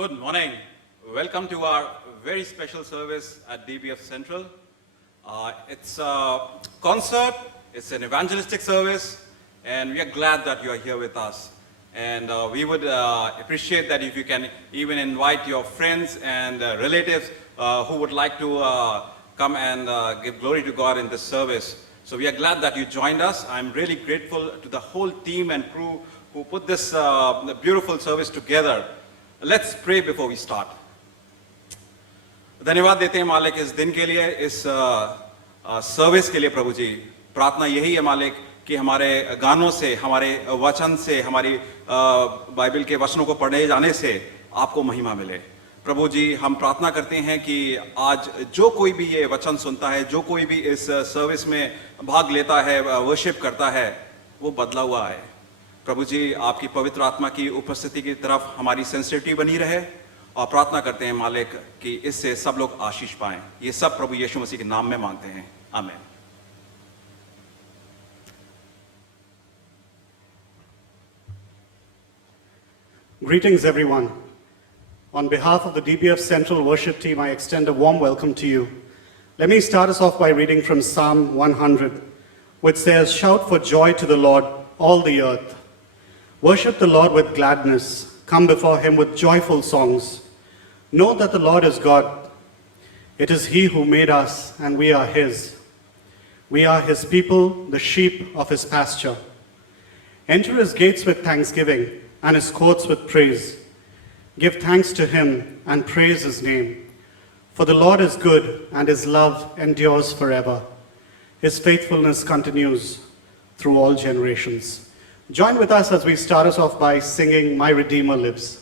Good morning. Welcome to our very special service at DBF Central. It's a concert, it's an evangelistic service, and we are glad that you are here with us. And we would appreciate that if you can even invite your friends and relatives who would like to come and give glory to God in this service. So we are glad that you joined us. I'm really grateful to the whole team and crew who put this beautiful service together. Let's pray before we start. धन्यवाद देते हैं मालिक इस दिन के लिए, इस service के लिए प्रभु जी। प्रार्थना यही है मालिक कि हमारे गानों से, हमारे वचन से, हमारी बाइबल के वचनों को पढ़े जाने से आपको महिमा मिले। प्रभु जी, हम प्रार्थना करते हैं कि आज जो कोई भी ये वचन सुनता है, जो कोई भी इस सर्विस में भाग लेता है, वर्शिप करता है, वो बदला हुआ है। प्रभु जी, आपकी पवित्र आत्मा की उपस्थिति की तरफ हमारी सेंसिटिविटी बनी रहे और प्रार्थना करते हैं मालिक कि इससे सब लोग आशीष पाएं। ये सब प्रभु यीशु मसीह के नाम में मांगते हैं, आमीन। Greetings everyone. On behalf of the DBF Central Worship Team, I extend a warm welcome to you. Let me start us off by reading from Psalm 100, which says, "Shout for joy to the Lord, all the earth. Worship the Lord with gladness. Come before him with joyful songs. Know that the Lord is God. It is he who made us, and we are his. We are his people, the sheep of his pasture. Enter his gates with thanksgiving and his courts with praise. Give thanks to him and praise his name. For the Lord is good, and his love endures forever. His faithfulness continues through all generations." Join with us as we start us off by singing "My Redeemer Lives."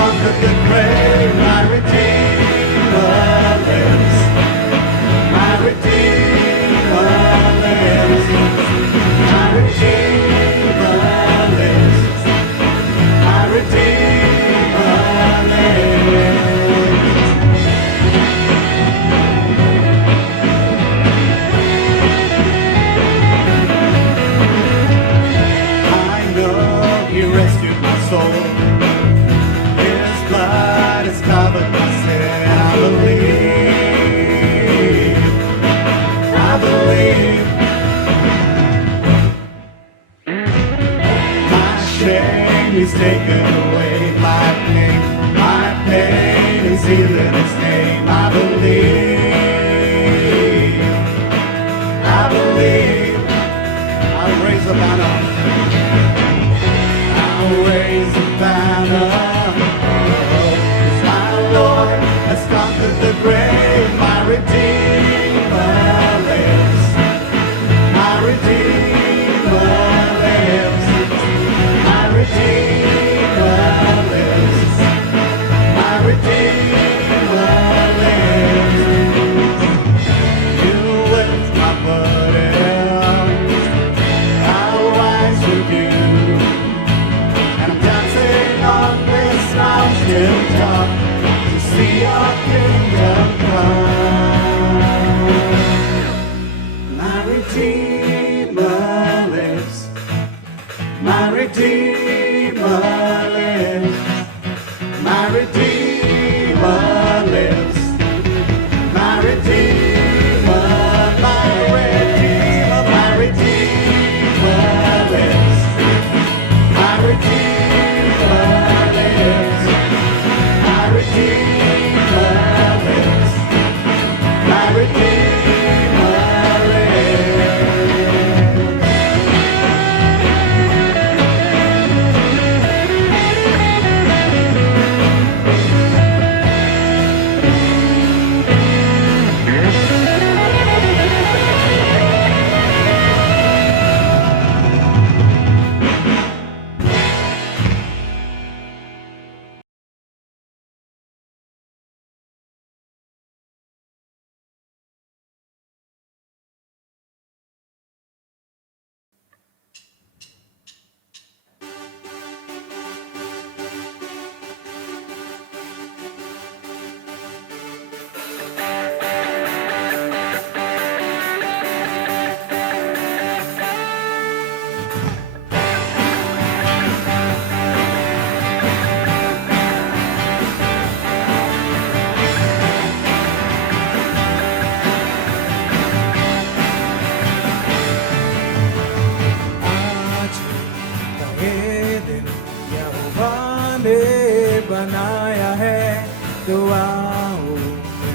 My Redeemer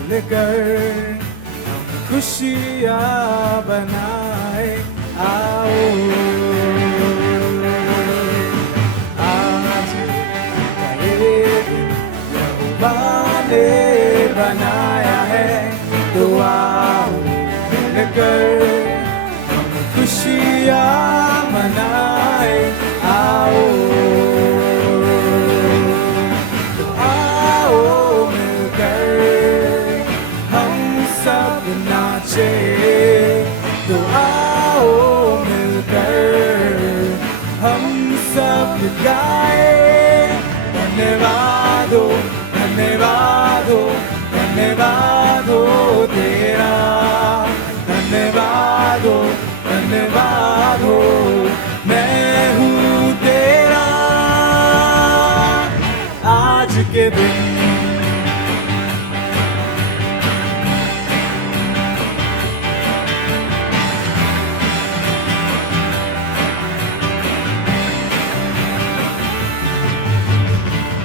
मिलकर हम खुशियाँ बनाए आओ आज का ये दिन यहोवा ने बनाया है तो आओ मिलकर हम खुशियाँ मनाए आओ तो आओ मिलकर हम सब नाचे तो आओ मिलकर हम सब गाए धन्यवाद हो धन्यवाद हो धन्यवाद हो तेरा धन्यवाद हो धन्यवाद हो मैं हूँ तेरा आज के दिन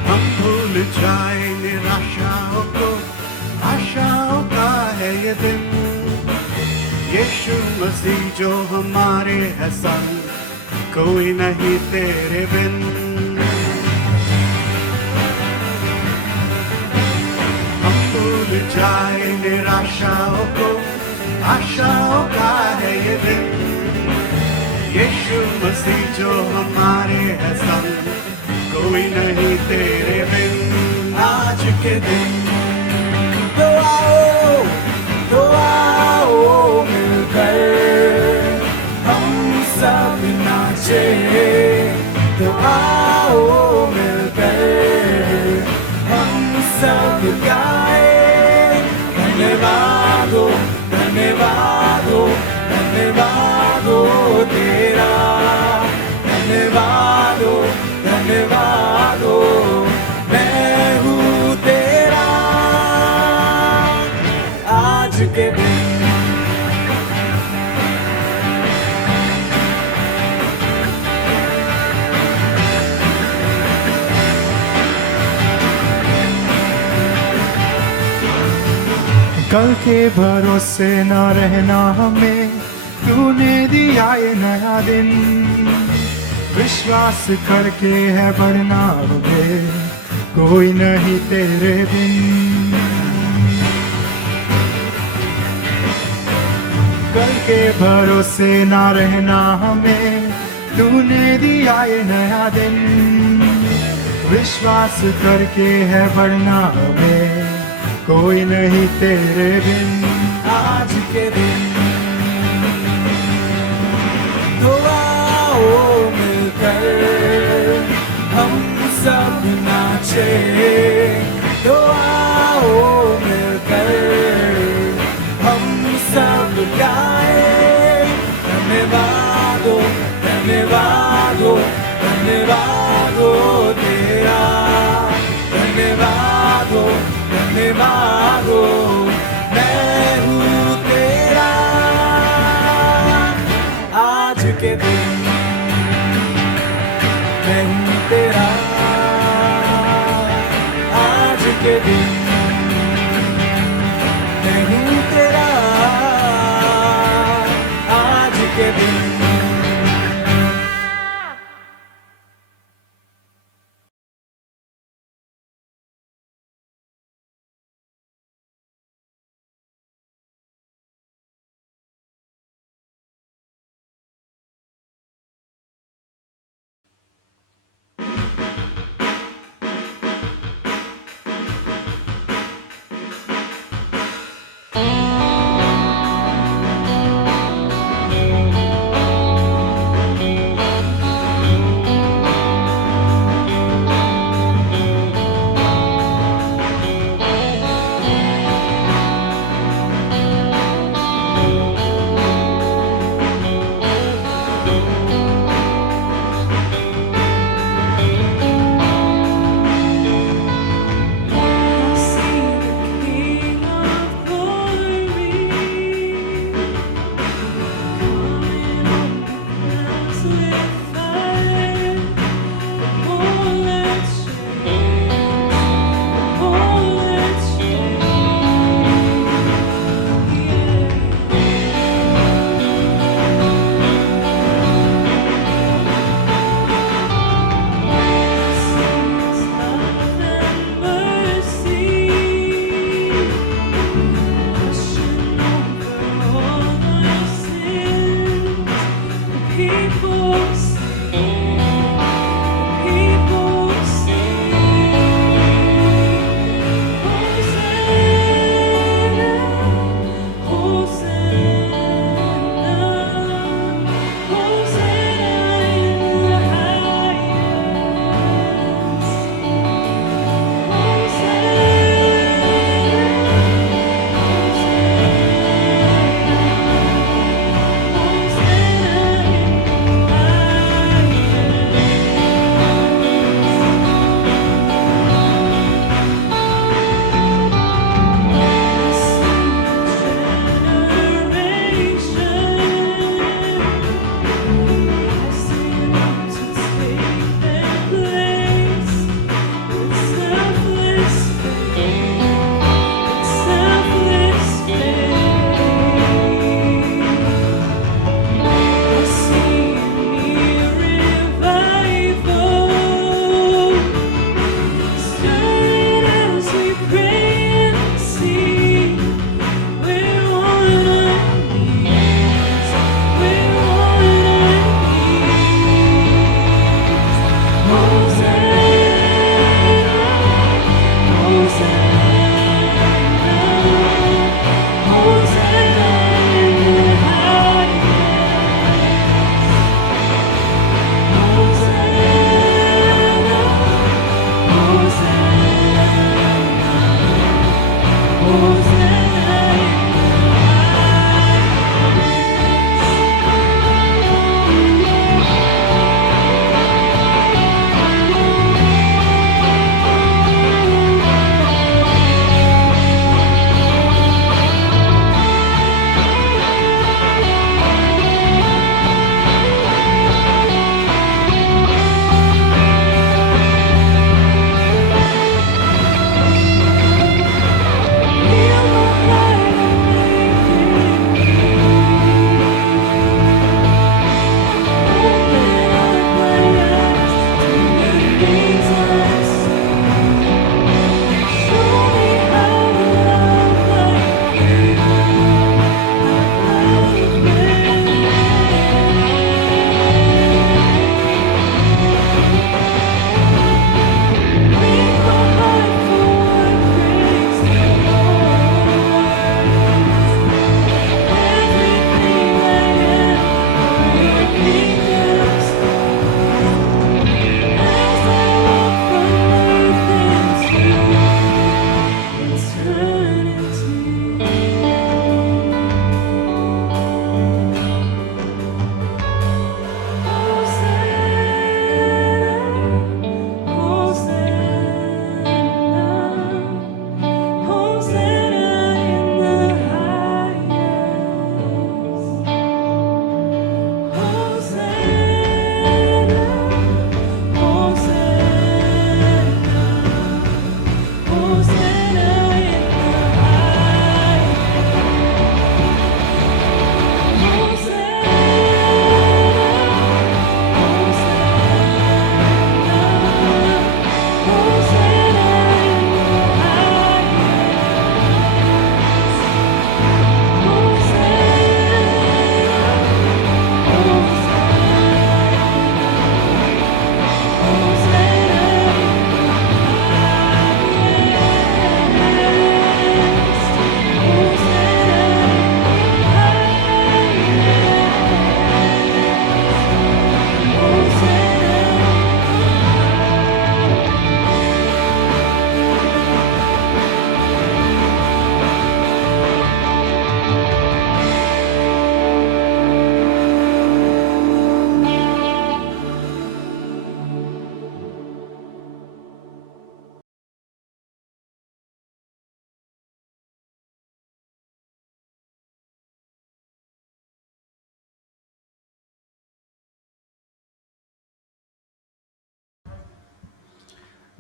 हम भूल जाए निराशाओं को आशाओं का है ये दिन यीशु मसीह जो हमारे है संग कोई नहीं तेरे बिन हम भूल जाए निराशाओं को आशाओं का है ये दिन यीशु मसीह जो हमारे है संग कोई नहीं तेरे बिन आज के दिन तो आओ मिलकर हम सब नाचे तो आओ मिलकर हम सब गाए धन्यवाद हो धन्यवाद हो धन्यवाद हो तेरा धन्यवाद हो धन्यवाद हो मैं हूँ तेरा आज के दिन कल के भरोसे न रहना हमें तूने दिया ये नया दिन विश्वास करके है बढ़ना हमें कोई नहीं तेरे बिन कल के भरोसे न रहना हमें तूने दिया ये नया दिन विश्वास करके है बढ़ना हमें कोई नहीं तेरे बिन आज के दिन तो आओ मिलकर हम सब नाचे तो आओ मिलकर हम सब गाए धन्यवाद हो धन्यवाद हो धन्यवाद हो तेरा धन्यवाद हो धन्यवाद हो मैं हूँ तेरा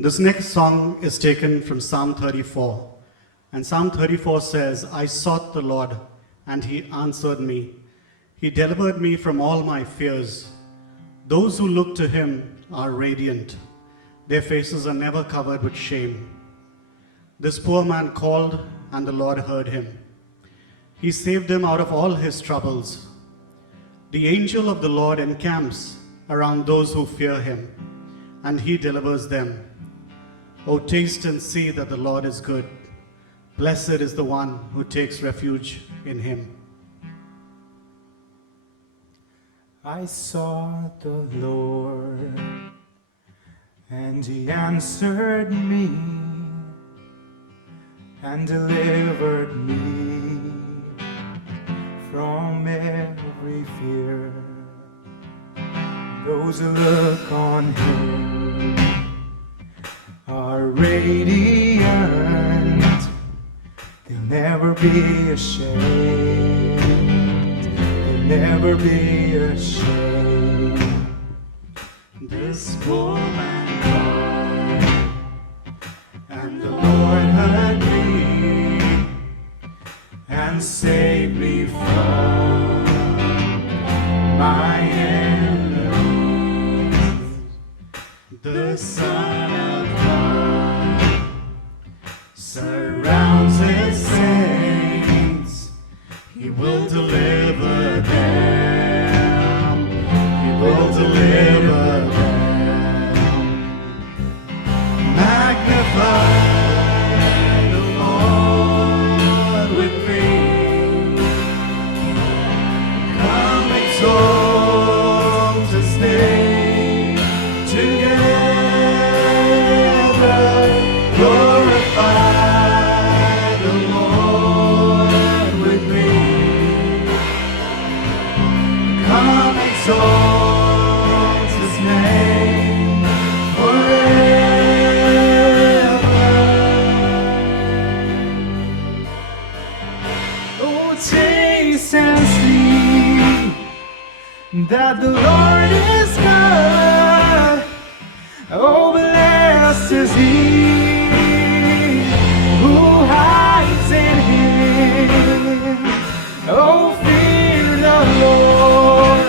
This next song is taken from Psalm 34. And Psalm 34 says, I sought the Lord, and he answered me. He delivered me from all my fears. Those who look to him are radiant. Their faces are never covered with shame. This poor man called, and the Lord heard him. He saved him out of all his troubles. The angel of the Lord encamps around those who fear him, and he delivers them. O taste and see that the Lord is good. Blessed is the one who takes refuge in him. I sought the Lord, and he answered me, and delivered me from every fear. Those who look on him are radiant. They'll never be ashamed. They'll never be ashamed. This poor man cried, and the Lord heard me and saved me from my enemies. The Son of God surrounds his saints. He will deliver them. He will deliver them. Magnify the Lord with me. Come exalt his name together. Glorify the Lord with me. Come exalt his name forever. Oh, taste and see that the Lord is good. Oh, blessed is he who hides in him. Oh, fear the Lord.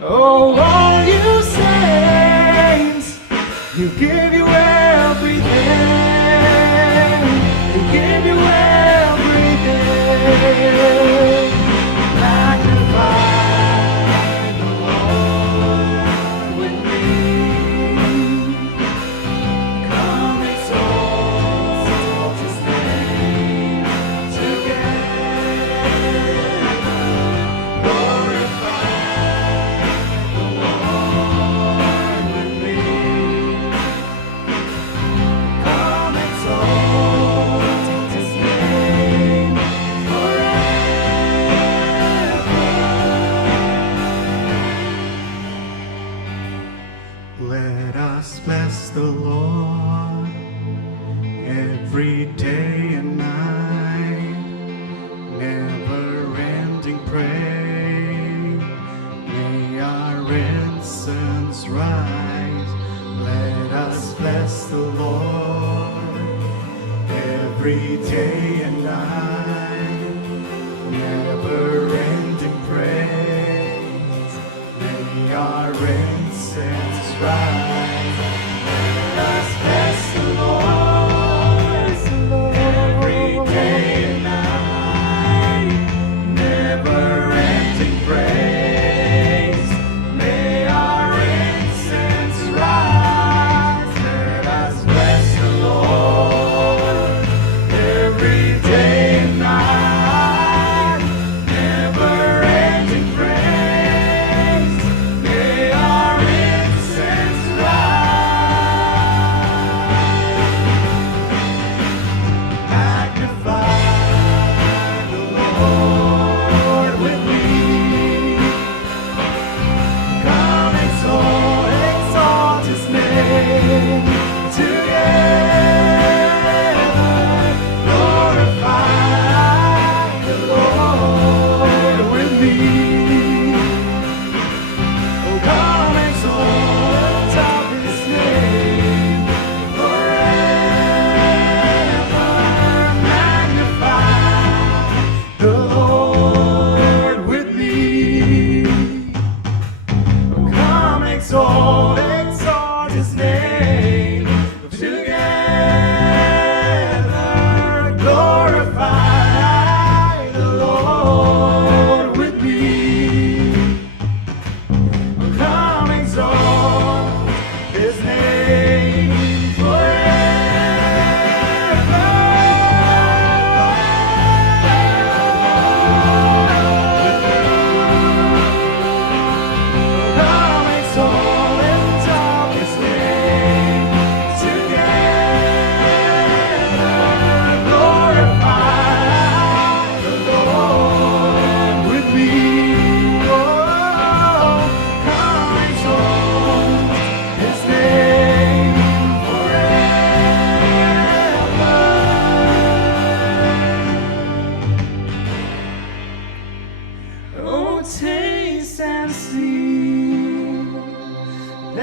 Oh, all you saints, he'll give you everything. He'll give you everything. Magnify the Lord with me. Come exalt his name together. Glorify the Lord with me. Come exalt his name forever. Let us bless the Lord every day and night. Never-ending praise. May our incense rise. Let us bless the Lord every day and night. Never-ending praise. May our incense rise. Let us bless the Lord every day and night. Never-ending praise. May our incense rise. Let us bless the Lord every day.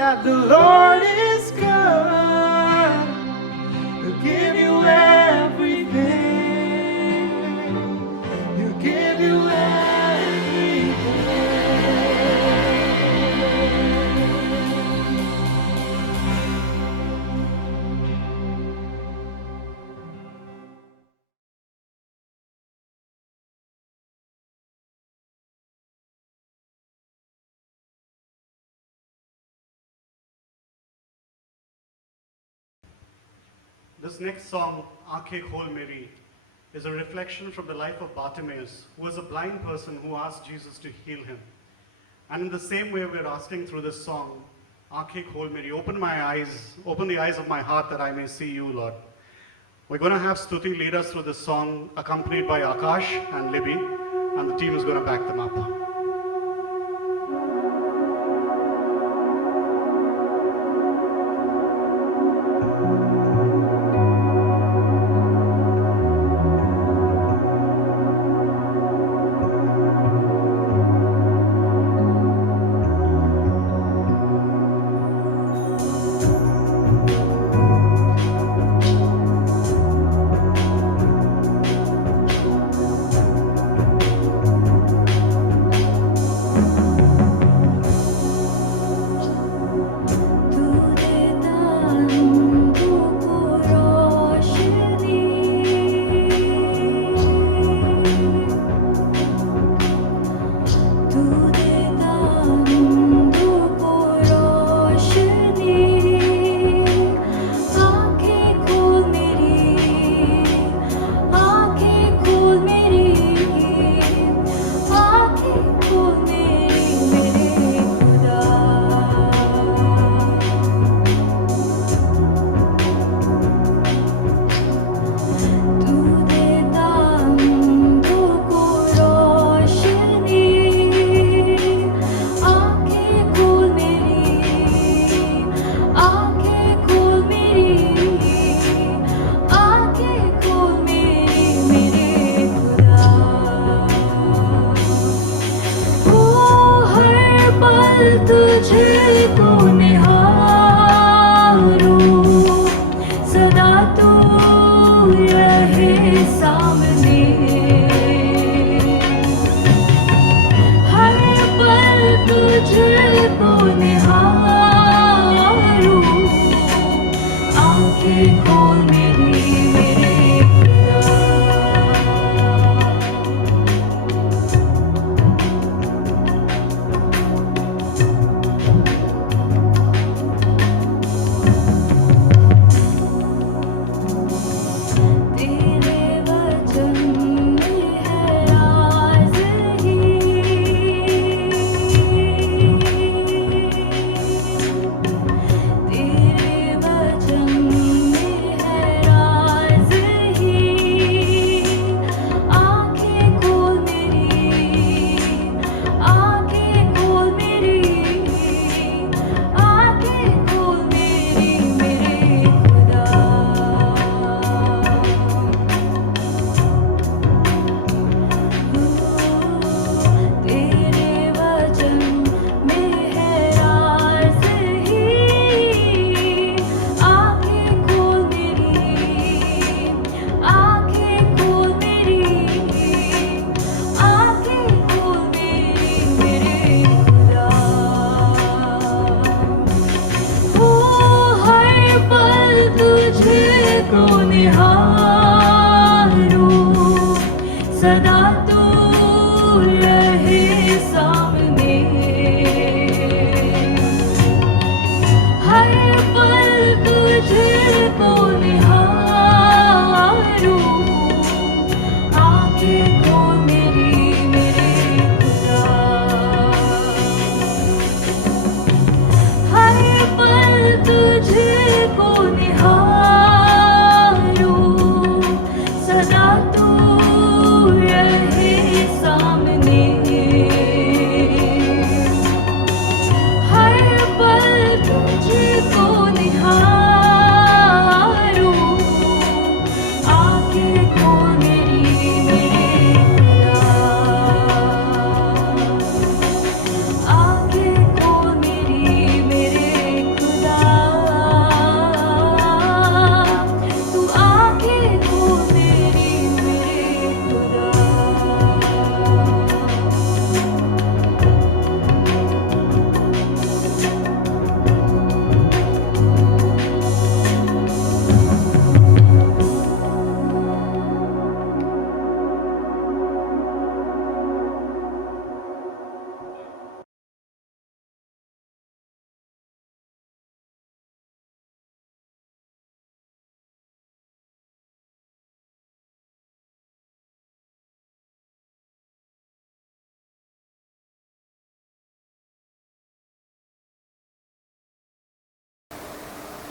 that the Lord is good. He'll give you everything. He'll give you everything. This next song, Aankhein Khol Meri, is a reflection from the life of Bartimaeus, who was a blind person who asked Jesus to heal him. And in the same way, we're asking through this song, Aankhein Khol Meri, open my eyes, open the eyes of my heart that I may see you, Lord. We're going to have Stuti lead us through this song, accompanied by Akash and Libby, and the team is going to back them up.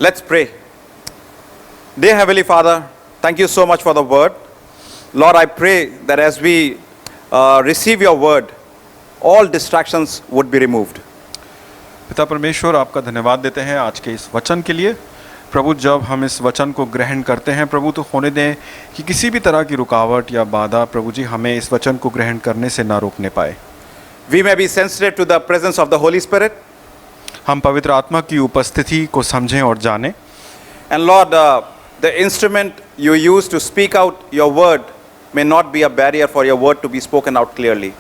Let's pray. Dear Heavenly Father, thank you so much for the word. Lord, I pray that as we receive your word, all distractions would be removed. पिता परमेश्वर, आपका धन्यवाद देते हैं आज के इस वचन के लिए। प्रभु, जब हम इस वचन को ग्रहण करते हैं प्रभु, तो होने दें कि किसी भी तरह की रुकावट या बाधा प्रभु जी हमें इस वचन को ग्रहण करने से ना रोकने पाए। We may be sensitive to the presence of the Holy Spirit. हम पवित्र आत्मा की उपस्थिति को समझें और जानें। And Lord, the instrument you use to speak out your word may not be a barrier for your word to be spoken out clearly.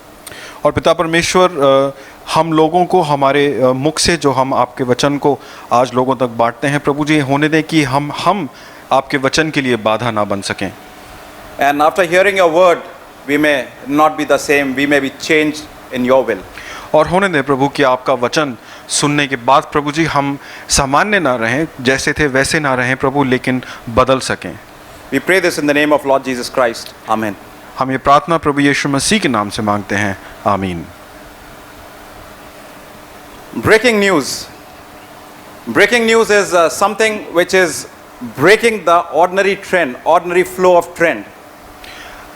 और पिता परमेश्वर, हम लोगों को हमारे मुख से जो हम आपके वचन को आज लोगों तक बांटते हैं प्रभु जी, होने दें कि हम आपके वचन के लिए बाधा ना बन सकें। And after hearing your word, we may not be the same, we may be changed in your will. और होने दें प्रभु कि आपका वचन सुनने के बाद प्रभु जी हम सामान्य ना रहें, जैसे थे वैसे ना रहें प्रभु, लेकिन बदल सकें। We pray this in the name of Lord Jesus Christ. Amen. हम ये प्रार्थना प्रभु यीशु मसीह के नाम से मांगते हैं, आमीन। Breaking news. Breaking news is something which is breaking the ordinary trend, ordinary flow of trend.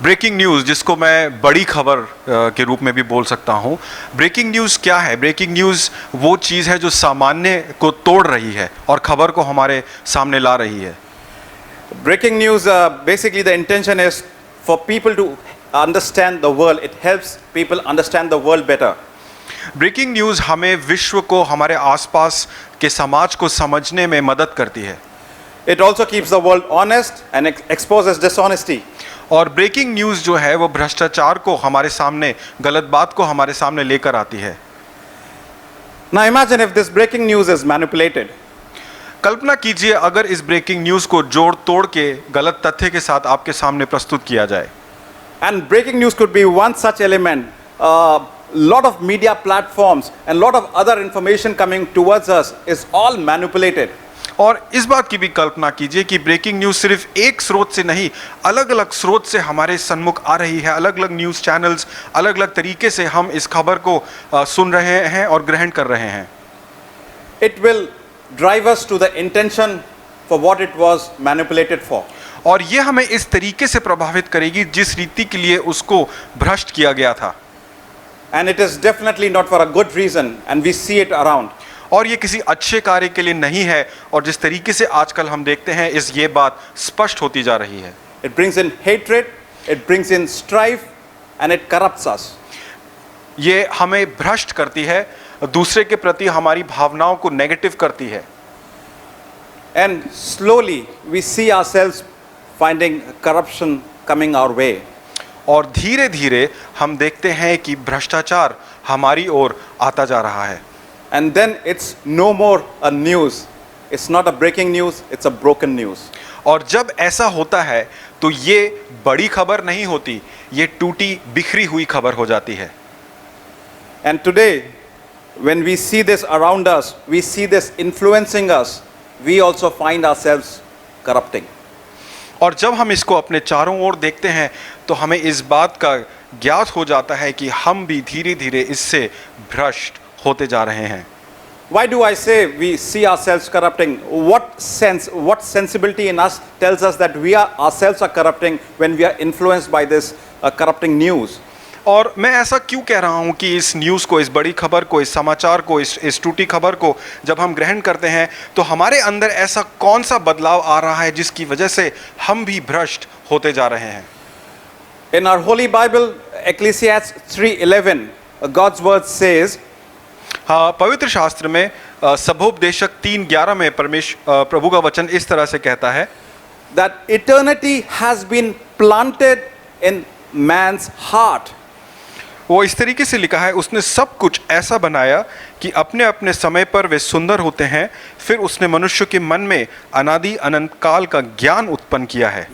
Breaking news, जिसको मैं बड़ी खबर के रूप में भी बोल सकता हूँ। ब्रेकिंग न्यूज़ क्या है? ब्रेकिंग न्यूज़ वो चीज़ है जो सामान्य को तोड़ रही है और खबर को हमारे सामने ला रही है। Breaking news, basically the intention is for people to understand the world. It helps people understand the world better. Breaking news हमें विश्व को, हमारे आसपास के समाज को समझने में मदद करती है। It also keeps the world honest and exposes dishonesty. और ब्रेकिंग न्यूज़ जो है वो भ्रष्टाचार को हमारे सामने, गलत बात को हमारे सामने लेकर आती है। Now imagine if this breaking news is manipulated. कल्पना कीजिए अगर इस ब्रेकिंग न्यूज़ को जोड़ तोड़ के गलत तथ्य के साथ आपके सामने प्रस्तुत किया जाए। And breaking news could be one such element. Lot of media platforms and lot of other information coming towards us is all manipulated. और इस बात की भी कल्पना कीजिए कि ब्रेकिंग न्यूज़ सिर्फ एक स्रोत से नहीं, अलग अलग स्रोत से हमारे सन्मुख आ रही है। अलग अलग न्यूज़ चैनल्स, अलग अलग तरीके से हम इस खबर को सुन रहे हैं और ग्रहण कर रहे हैं। It will drive us to the intention for what it was manipulated for. और ये हमें इस तरीके से प्रभावित करेगी जिस रीति के लिए उसको भ्रष्ट किया गया था। And it is definitely not for a good reason, and we see it around. और ये किसी अच्छे कार्य के लिए नहीं है, और जिस तरीके से आजकल हम देखते हैं ये बात स्पष्ट होती जा रही है। It brings in hatred, it brings in strife, and it corrupts us. ये हमें भ्रष्ट करती है, दूसरे के प्रति हमारी भावनाओं को नेगेटिव करती है। And slowly we see ourselves finding corruption coming our way. और धीरे धीरे हम देखते हैं कि भ्रष्टाचार हमारी ओर आता जा रहा है। And then it's no more a news. It's not a breaking news, it's a broken news. और जब ऐसा होता है तो ये बड़ी खबर नहीं होती, ये टूटी बिखरी हुई खबर हो जाती है। And today, when we see this around us, we see this influencing us, we also find ourselves corrupting. और जब हम इसको अपने चारों ओर देखते हैं तो हमें इस बात का ज्ञात हो जाता है कि हम भी धीरे धीरे इससे भ्रष्ट होते जा रहे हैं। Why do I say we see ourselves corrupting? What sense, what sensibility in us tells us that we are ourselves are corrupting when we are influenced by this corrupting news? और मैं ऐसा क्यों कह रहा हूँ कि इस न्यूज़ को, इस बड़ी खबर को, इस समाचार को, इस टूटी खबर को जब हम ग्रहण करते हैं तो हमारे अंदर ऐसा कौन सा बदलाव आ रहा है जिसकी वजह से हम भी भ्रष्ट होते जा रहे हैं। In our Holy Bible, Ecclesiastes 3:11, God's word says, हाँ, पवित्र शास्त्र में सभोपदेशक 3:11 में प्रभु का वचन इस तरह से कहता है that eternity has been planted in man's heart. वो इस तरीके से लिखा है, उसने सब कुछ ऐसा बनाया कि अपने अपने समय पर वे सुंदर होते हैं, फिर उसने मनुष्य के मन में अनादि अनंत काल का ज्ञान उत्पन्न किया है।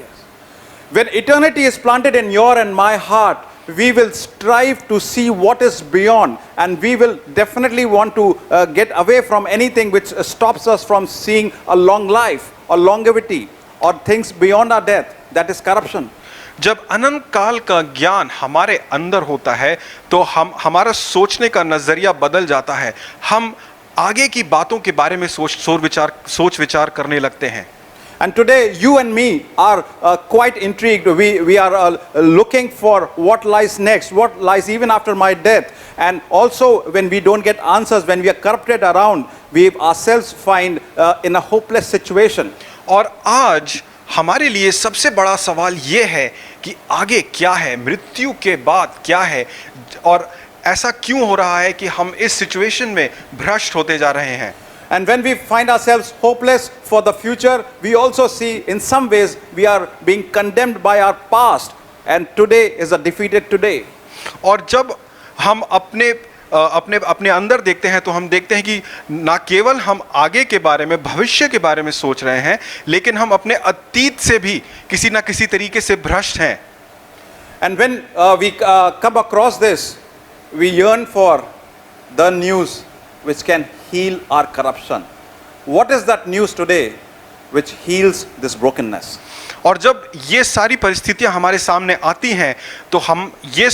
When eternity is planted in your and my heart, we will strive to see what is beyond, and we will definitely want to get away from anything which stops us from seeing a long life or longevity or things beyond our death. That is corruption. जब अनंत काल का ज्ञान हमारे अंदर होता है तो हमारा सोचने का नजरिया बदल जाता है। हम आगे की बातों के बारे में सोच विचार करने लगते हैं। And today, you and me are quite intrigued. We are looking for what lies next, what lies even after my death. And also, when we don't get answers, when we are corrupted around, we ourselves find in a hopeless situation. और आज हमारे लिए सबसे बड़ा सवाल ये है कि आगे क्या है, मृत्यु के बाद क्या है, और ऐसा क्यों हो रहा है कि हम इस सिचुएशन में भ्रष्ट होते जा रहे हैं। And when we find ourselves hopeless for the future, we also see in some ways we are being condemned by our past, and today is a defeated today. और जब हम अपने अंदर देखते हैं तो हम देखते हैं कि ना केवल हम आगे के बारे में, भविष्य के बारे में सोच रहे हैं, लेकिन हम अपने अतीत से भी किसी ना किसी तरीके से भ्रष्ट हैं। And when we come across this, we yearn for the news which can heal our corruption. What is that news today which heals this brokenness? और जब ये सारी परिस्थितियां हमारे सामने आती हैं तो हम ये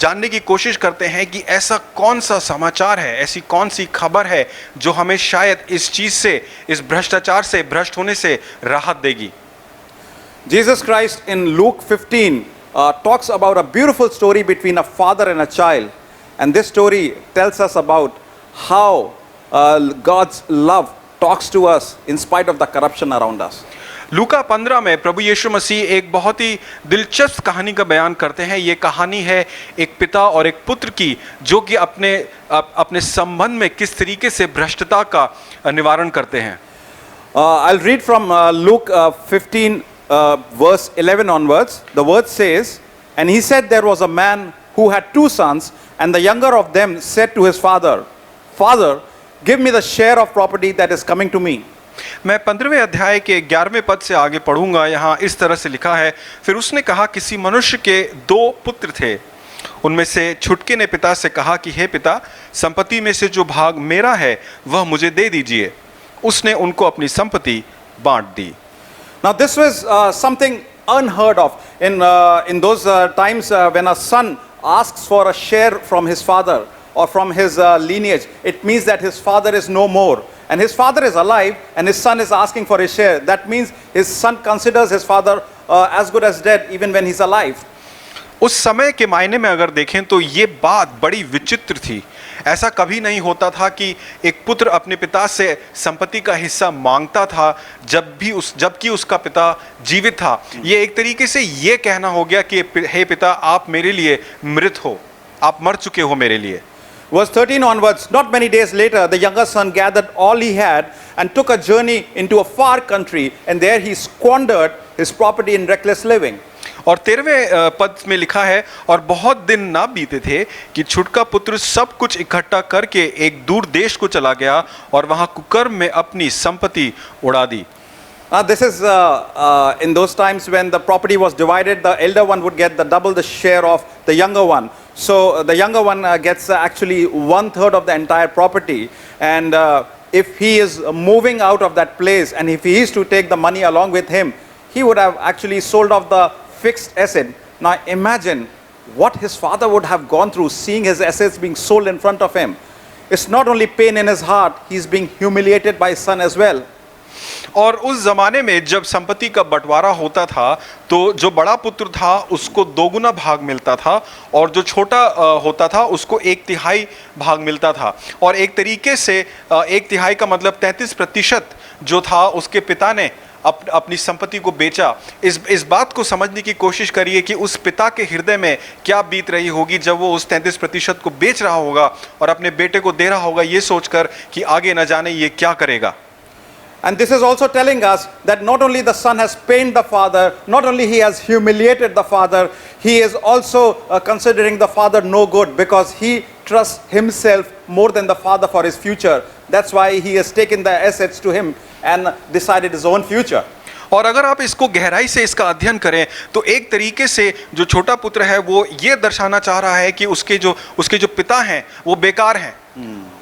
जानने की कोशिश करते हैं कि ऐसा कौन सा समाचार है, ऐसी कौन सी खबर है जो हमें शायद इस चीज से, इस भ्रष्टाचार से, भ्रष्ट होने से राहत देगी। Jesus Christ in Luke 15 talks about a beautiful story between a father and a child. And this story tells us about how God's love talks to us in spite of the corruption around us. लूका 15 में प्रभु यीशु मसीह एक बहुत ही दिलचस्प कहानी का बयान करते हैं। ये कहानी है एक पिता और एक पुत्र की, जो कि अपने संबंध में किस तरीके से भ्रष्टता का निवारण करते हैं। I'll read from Luke 15 verse 11 onwards. The word says, "And he said there was a man who had 2 sons, and the younger of them said to his father, 'Father, give me the share of property that is coming to me.'" मैं 15वें अध्याय के 11वें पद से आगे पढ़ूंगा। यहाँ इस तरह से लिखा है, फिर उसने कहा, किसी मनुष्य के 2 पुत्र थे। उनमें से छुटके ने पिता से कहा कि हे पिता, संपत्ति में से जो भाग मेरा है वह मुझे दे दीजिए। उसने उनको अपनी संपत्ति बांट दी। Now this was something unheard of in those times when a son asks for a share from his father or from his lineage. It means that his father is no more, and his father is alive, and his son is asking for his share. That means his son considers his father as good as dead even when he's alive. उस समय के मायने में अगर देखें तो ये बात बड़ी विचित्र थी। ऐसा कभी नहीं होता था कि एक पुत्र अपने पिता से संपत्ति का हिस्सा मांगता था जबकि उसका पिता जीवित था। ये एक तरीके से ये कहना हो गया कि हे पिता, आप मेरे लिए मृत हो, आप मर चुके हो मेरे लिए। Verse 13 onwards, not many days later, the younger son gathered all he had and took a journey into a far country, and there he squandered his property in reckless living. और 13वें पद में लिखा है, और बहुत दिन ना बीते थे कि छुटका पुत्र सब कुछ इकट्ठा करके एक दूर देश को चला गया और वहां कुकर्म में अपनी संपत्ति उड़ा दी। This is in those times when the property was divided, the elder one would get double the share of the younger one. So the younger one gets actually 1/3 of the entire property, and if he is moving out of that place and if he is to take the money along with him, he would have actually sold off the fixed asset. Now imagine what his father would have gone through seeing his assets being sold in front of him. It's not only pain in his heart, he's being humiliated by his son as well. और उस जमाने में जब संपत्ति का बंटवारा होता था तो जो बड़ा पुत्र था उसको 2 गुना भाग मिलता था, और जो छोटा होता था उसको 1/3 भाग मिलता था। और एक तरीके से 1/3 का मतलब 33% जो था उसके पिता ने अपनी संपत्ति को बेचा। इस बात को समझने की कोशिश करिए कि उस पिता के हृदय में क्या बीत रही होगी जब वो उस 33% को बेच रहा होगा और अपने बेटे को दे रहा होगा, ये सोचकर कि आगे न जाने ये क्या करेगा। And this is also telling us that not only the son has pained the father, not only he has humiliated the father, he is also considering the father no good, because he trusts himself more than the father for his future. That's why he has taken the assets to him and decided his own future. और अगर आप इसको गहराई से इसका अध्ययन करें तो एक तरीके से जो छोटा पुत्र है वो ये दर्शाना चाह रहा है कि उसके जो पिता हैं वो बेकार हैं,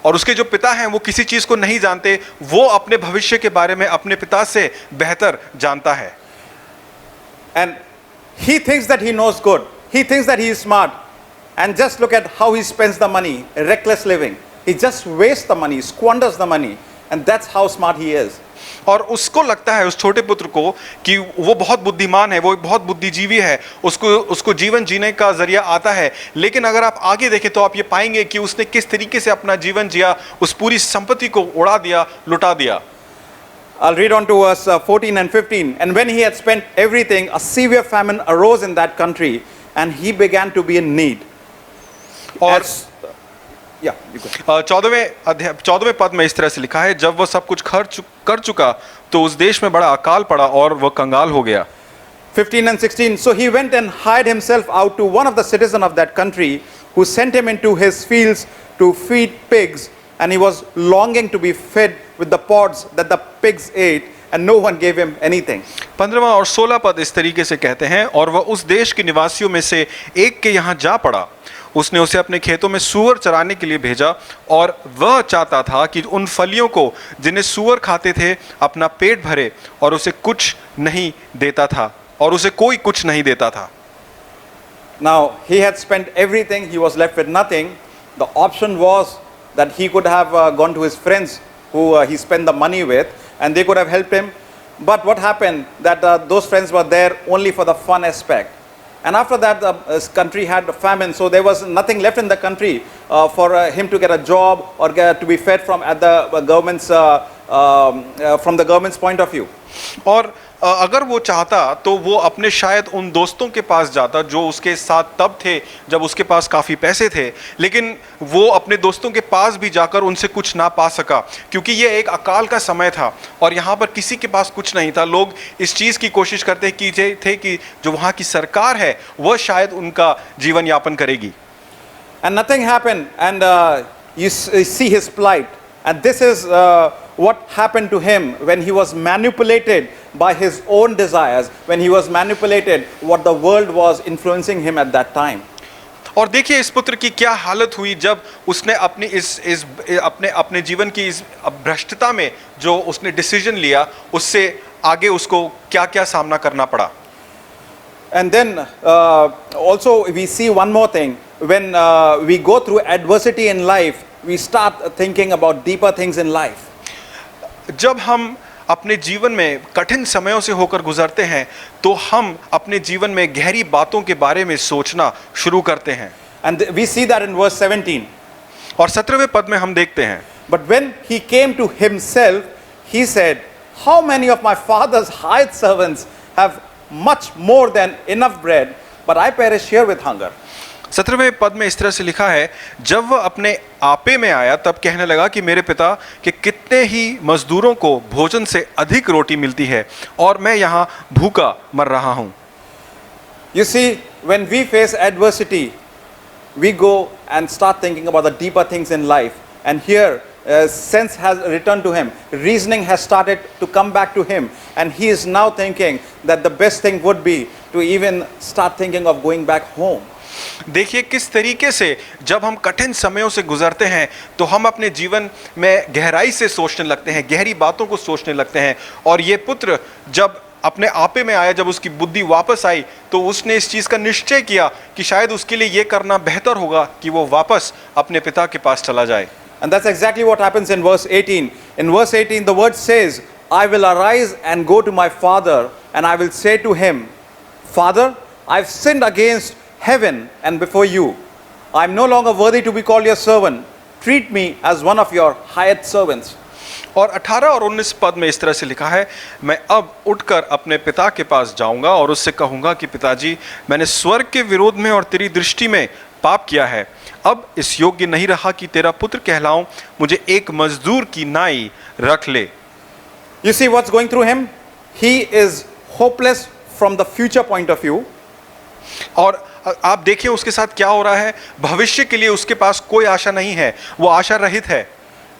और उसके जो पिता हैं वो किसी चीज को नहीं जानते। वो अपने भविष्य के बारे में अपने पिता से बेहतर जानता है। And he thinks that he knows good. He thinks that he is smart. And just look at how he spends the money, reckless living. he just wastes the money, squanders the money, and that's how smart he is. और उसको लगता है, उस छोटे पुत्र को, कि वो बहुत बुद्धिमान है, वो एक बहुत बुद्धिजीवी है, उसको जीवन जीने का जरिया आता है। लेकिन अगर आप आगे देखें तो आप ये पाएंगे कि उसने किस तरीके से अपना जीवन जिया, उस पूरी संपत्ति को उड़ा दिया, लुटा दिया। I'll read on to verse 14 and 15. And when he had spent everything, a severe famine arose in that country, and he began to be in need. और Yeah, you go. 14वें पद में इस तरह से लिखा है, जब वह सब कुछ खर्च कर चुका तो उस देश में बड़ा अकाल पड़ा और वह कंगाल हो गया। 15 and 16. So he went and hired himself out to one of the citizens of that country, who sent him into his fields to feed pigs, and he was longing to be fed with the pods that the pigs ate, and no one gave him anything. 15वां और 16 पद इस तरीके से कहते हैं, और वह उस देश के निवासियों में से एक के यहाँ जा पड़ा, उसने उसे अपने खेतों में सूअर चराने के लिए भेजा, और वह चाहता था कि उन फलियों को जिन्हें सूअर खाते थे अपना पेट भरे, और उसे कुछ नहीं देता था, और उसे कोई कुछ नहीं देता था। Now he had spent everything, he was left with nothing. The option was that he could have gone to his friends who he spent the money with, and they could have helped him. But what happened, that those friends were there only for the fun aspect. And after that, the country had a famine, so there was nothing left in the country for him to get a job or to be fed from at the government's from the government's point of view. और अगर वो चाहता तो वो अपने शायद उन दोस्तों के पास जाता जो उसके साथ तब थे जब उसके पास काफ़ी पैसे थे, लेकिन वो अपने दोस्तों के पास भी जाकर उनसे कुछ ना पा सका, क्योंकि ये एक अकाल का समय था और यहाँ पर किसी के पास कुछ नहीं था। लोग इस चीज़ की कोशिश करते थे कि जो वहाँ की सरकार है वह शायद उनका जीवन यापन करेगी। And nothing happened, and you see his plight. And this is what happened to him when he was manipulated by his own desires, when he was manipulated what the world was influencing him at that time. और देखिए इस पुत्र की क्या हालत हुई जब उसने अपने जीवन की इस भ्रष्टता में जो उसने डिसीजन लिया, उससे आगे उसको क्या-क्या सामना करना पड़ा। And then also we see one more thing. When we go through adversity in life, we start thinking about deeper things in life. जब हम अपने जीवन में कठिन समयों से होकर गुजरते हैं तो हम अपने जीवन में गहरी बातों के बारे में सोचना शुरू करते हैं। And we see that in verse 17. और 17वें पद में हम देखते हैं, But when he came to himself, he said, How many of my father's hired servants have much more than enough bread, but I perish here with hunger. 17वें पद में इस तरह से लिखा है, जब वह अपने आपे में आया तब कहने लगा कि मेरे पिता के कितने ही मजदूरों को भोजन से अधिक रोटी मिलती है और मैं यहाँ भूखा मर रहा हूँ। You see, when we face adversity, we go and start thinking about the deeper things in life. And here, sense has returned to him. Reasoning has started to come back to him. And he is now thinking that the best thing would be to even start thinking of going back home. देखिए किस तरीके से जब हम कठिन समयों से गुजरते हैं तो हम अपने जीवन में गहराई से सोचने लगते हैं, गहरी बातों को सोचने लगते हैं। और ये पुत्र जब अपने आपे में आया, जब उसकी बुद्धि वापस आई तो उसने इस चीज़ का निश्चय किया कि शायद उसके लिए ये करना बेहतर होगा कि वो वापस अपने पिता के पास चला जाए। And that's exactly what happens in verse 18. In verse 18, the word says, I will arise and go to my father, and I will say to him, Father, I've sinned against heaven and before you. I'm no longer worthy to be called your servant. Treat me as one of your hired servants. और 18 और 19 पद में इस तरह से लिखा है, मैं अब उठकर अपने पिता के पास जाऊंगा और उससे कहूंगा कि पिताजी, मैंने स्वर्ग के विरोध में और तेरी दृष्टि में पाप किया है। अब इस योग्य नहीं रहा कि तेरा पुत्र कहलाऊं, मुझे एक मजदूर की नाई रख ले। You see what's going through him? He is hopeless from the future point of view. और आप देखिए उसके साथ क्या हो रहा है, भविष्य के लिए उसके पास कोई आशा नहीं है, वो आशा रहित है।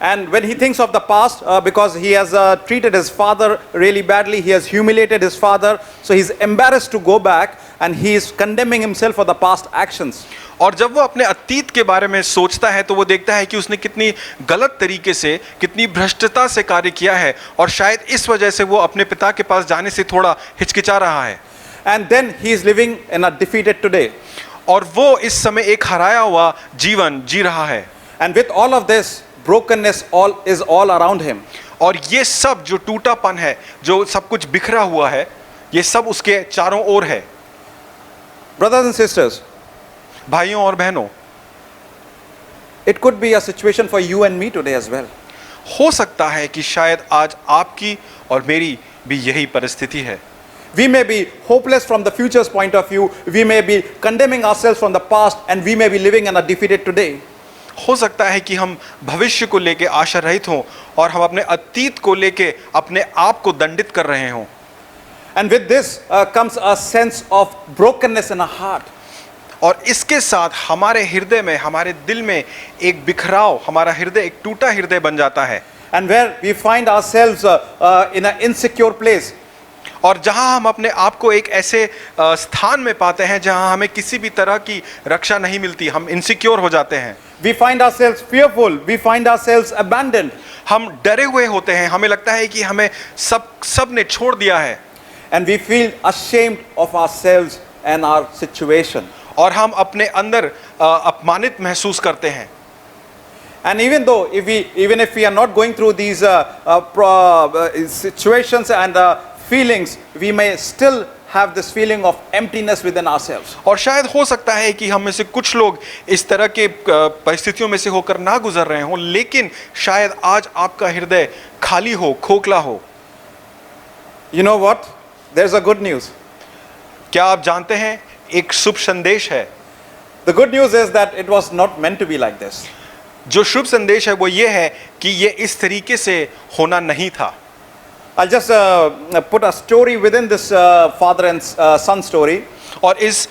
And when he thinks of the past, because he has treated his father really badly, he has humiliated his father, so he's embarrassed to go back and he is condemning himself for the past actions. और जब वो अपने अतीत के बारे में सोचता है तो वो देखता है कि उसने कितनी गलत तरीके से, कितनी भ्रष्टता से कार्य किया है और शायद इस वजह से वो अपने पिता के पास जाने से थोड़ा हिचकिचा रहा है। And then he is living in a defeated today. और वो इस समय एक हराया हुआ जीवन जी रहा है। And with all of this, brokenness is all around him. और ये सब जो टूटापन है, जो सब कुछ बिखरा हुआ है, ये सब उसके चारों ओर है। Brothers and sisters, भाइयों और बहनों, it could be a situation for you and me today as well. हो सकता है कि शायद आज आपकी और मेरी भी यही परिस्थिति है। We may be hopeless from the future's point of view. We may be condemning ourselves from the past, and we may be living in a defeated today. हो सकता है कि हम भविष्य को लेके आशा रहित हों और हम अपने अतीत को लेके अपने आप को दंडित कर रहे हों। And with this comes a sense of brokenness in our heart. और इसके साथ हमारे हृदय में, हमारे दिल में एक बिखराव, हमारा हृदय एक टूटा हृदय बन जाता है। And where we find ourselves in an insecure place. और जहां हम अपने आप को एक ऐसे स्थान में पाते हैं जहां हमें किसी भी तरह की रक्षा नहीं मिलती, हम इनसिक्योर हो जाते हैं। We find ourselves fearful. We find ourselves abandoned. हम डरे हुए होते हैं, हमें लगता है कि हमें सब ने छोड़ दिया है। And we feel ashamed of ourselves and our situation. और हम अपने अंदर अपमानित महसूस करते हैं। And even if we are not going through these situations and feelings, we may still have this feeling of emptiness within ourselves. और शायद हो सकता है कि हम में से कुछ लोग इस तरह के परिस्थितियों में से होकर ना गुजर रहे हों, लेकिन शायद आज आपका हृदय खाली हो, खोखला हो। You know what? There's a good news. क्या आप जानते हैं, एक शुभ संदेश है। The good news is that it was not meant to be like this. जो शुभ संदेश है वो ये है कि ये इस तरीके से होना नहीं था। I'll just put a story within this father and son story. और इस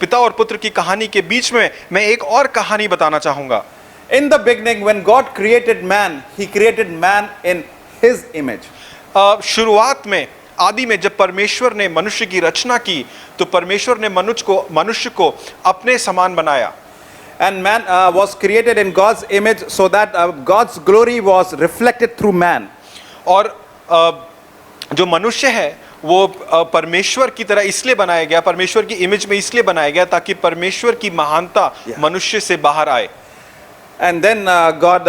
पिता और पुत्र की कहानी के बीच में मैं एक और कहानी बताना चाहूंगा। In the beginning, when God created man, He created man in His image. शुरुआत में, आदि में जब परमेश्वर ने मनुष्य की रचना की, तो परमेश्वर ने मनुष्य को अपने समान बनाया। And man was created in God's image so that God's glory was reflected through man. और जो मनुष्य है वो परमेश्वर की तरह इसलिए बनाया गया, परमेश्वर की इमेज में इसलिए बनाया गया ताकि परमेश्वर की महानता मनुष्य से बाहर आए। And then God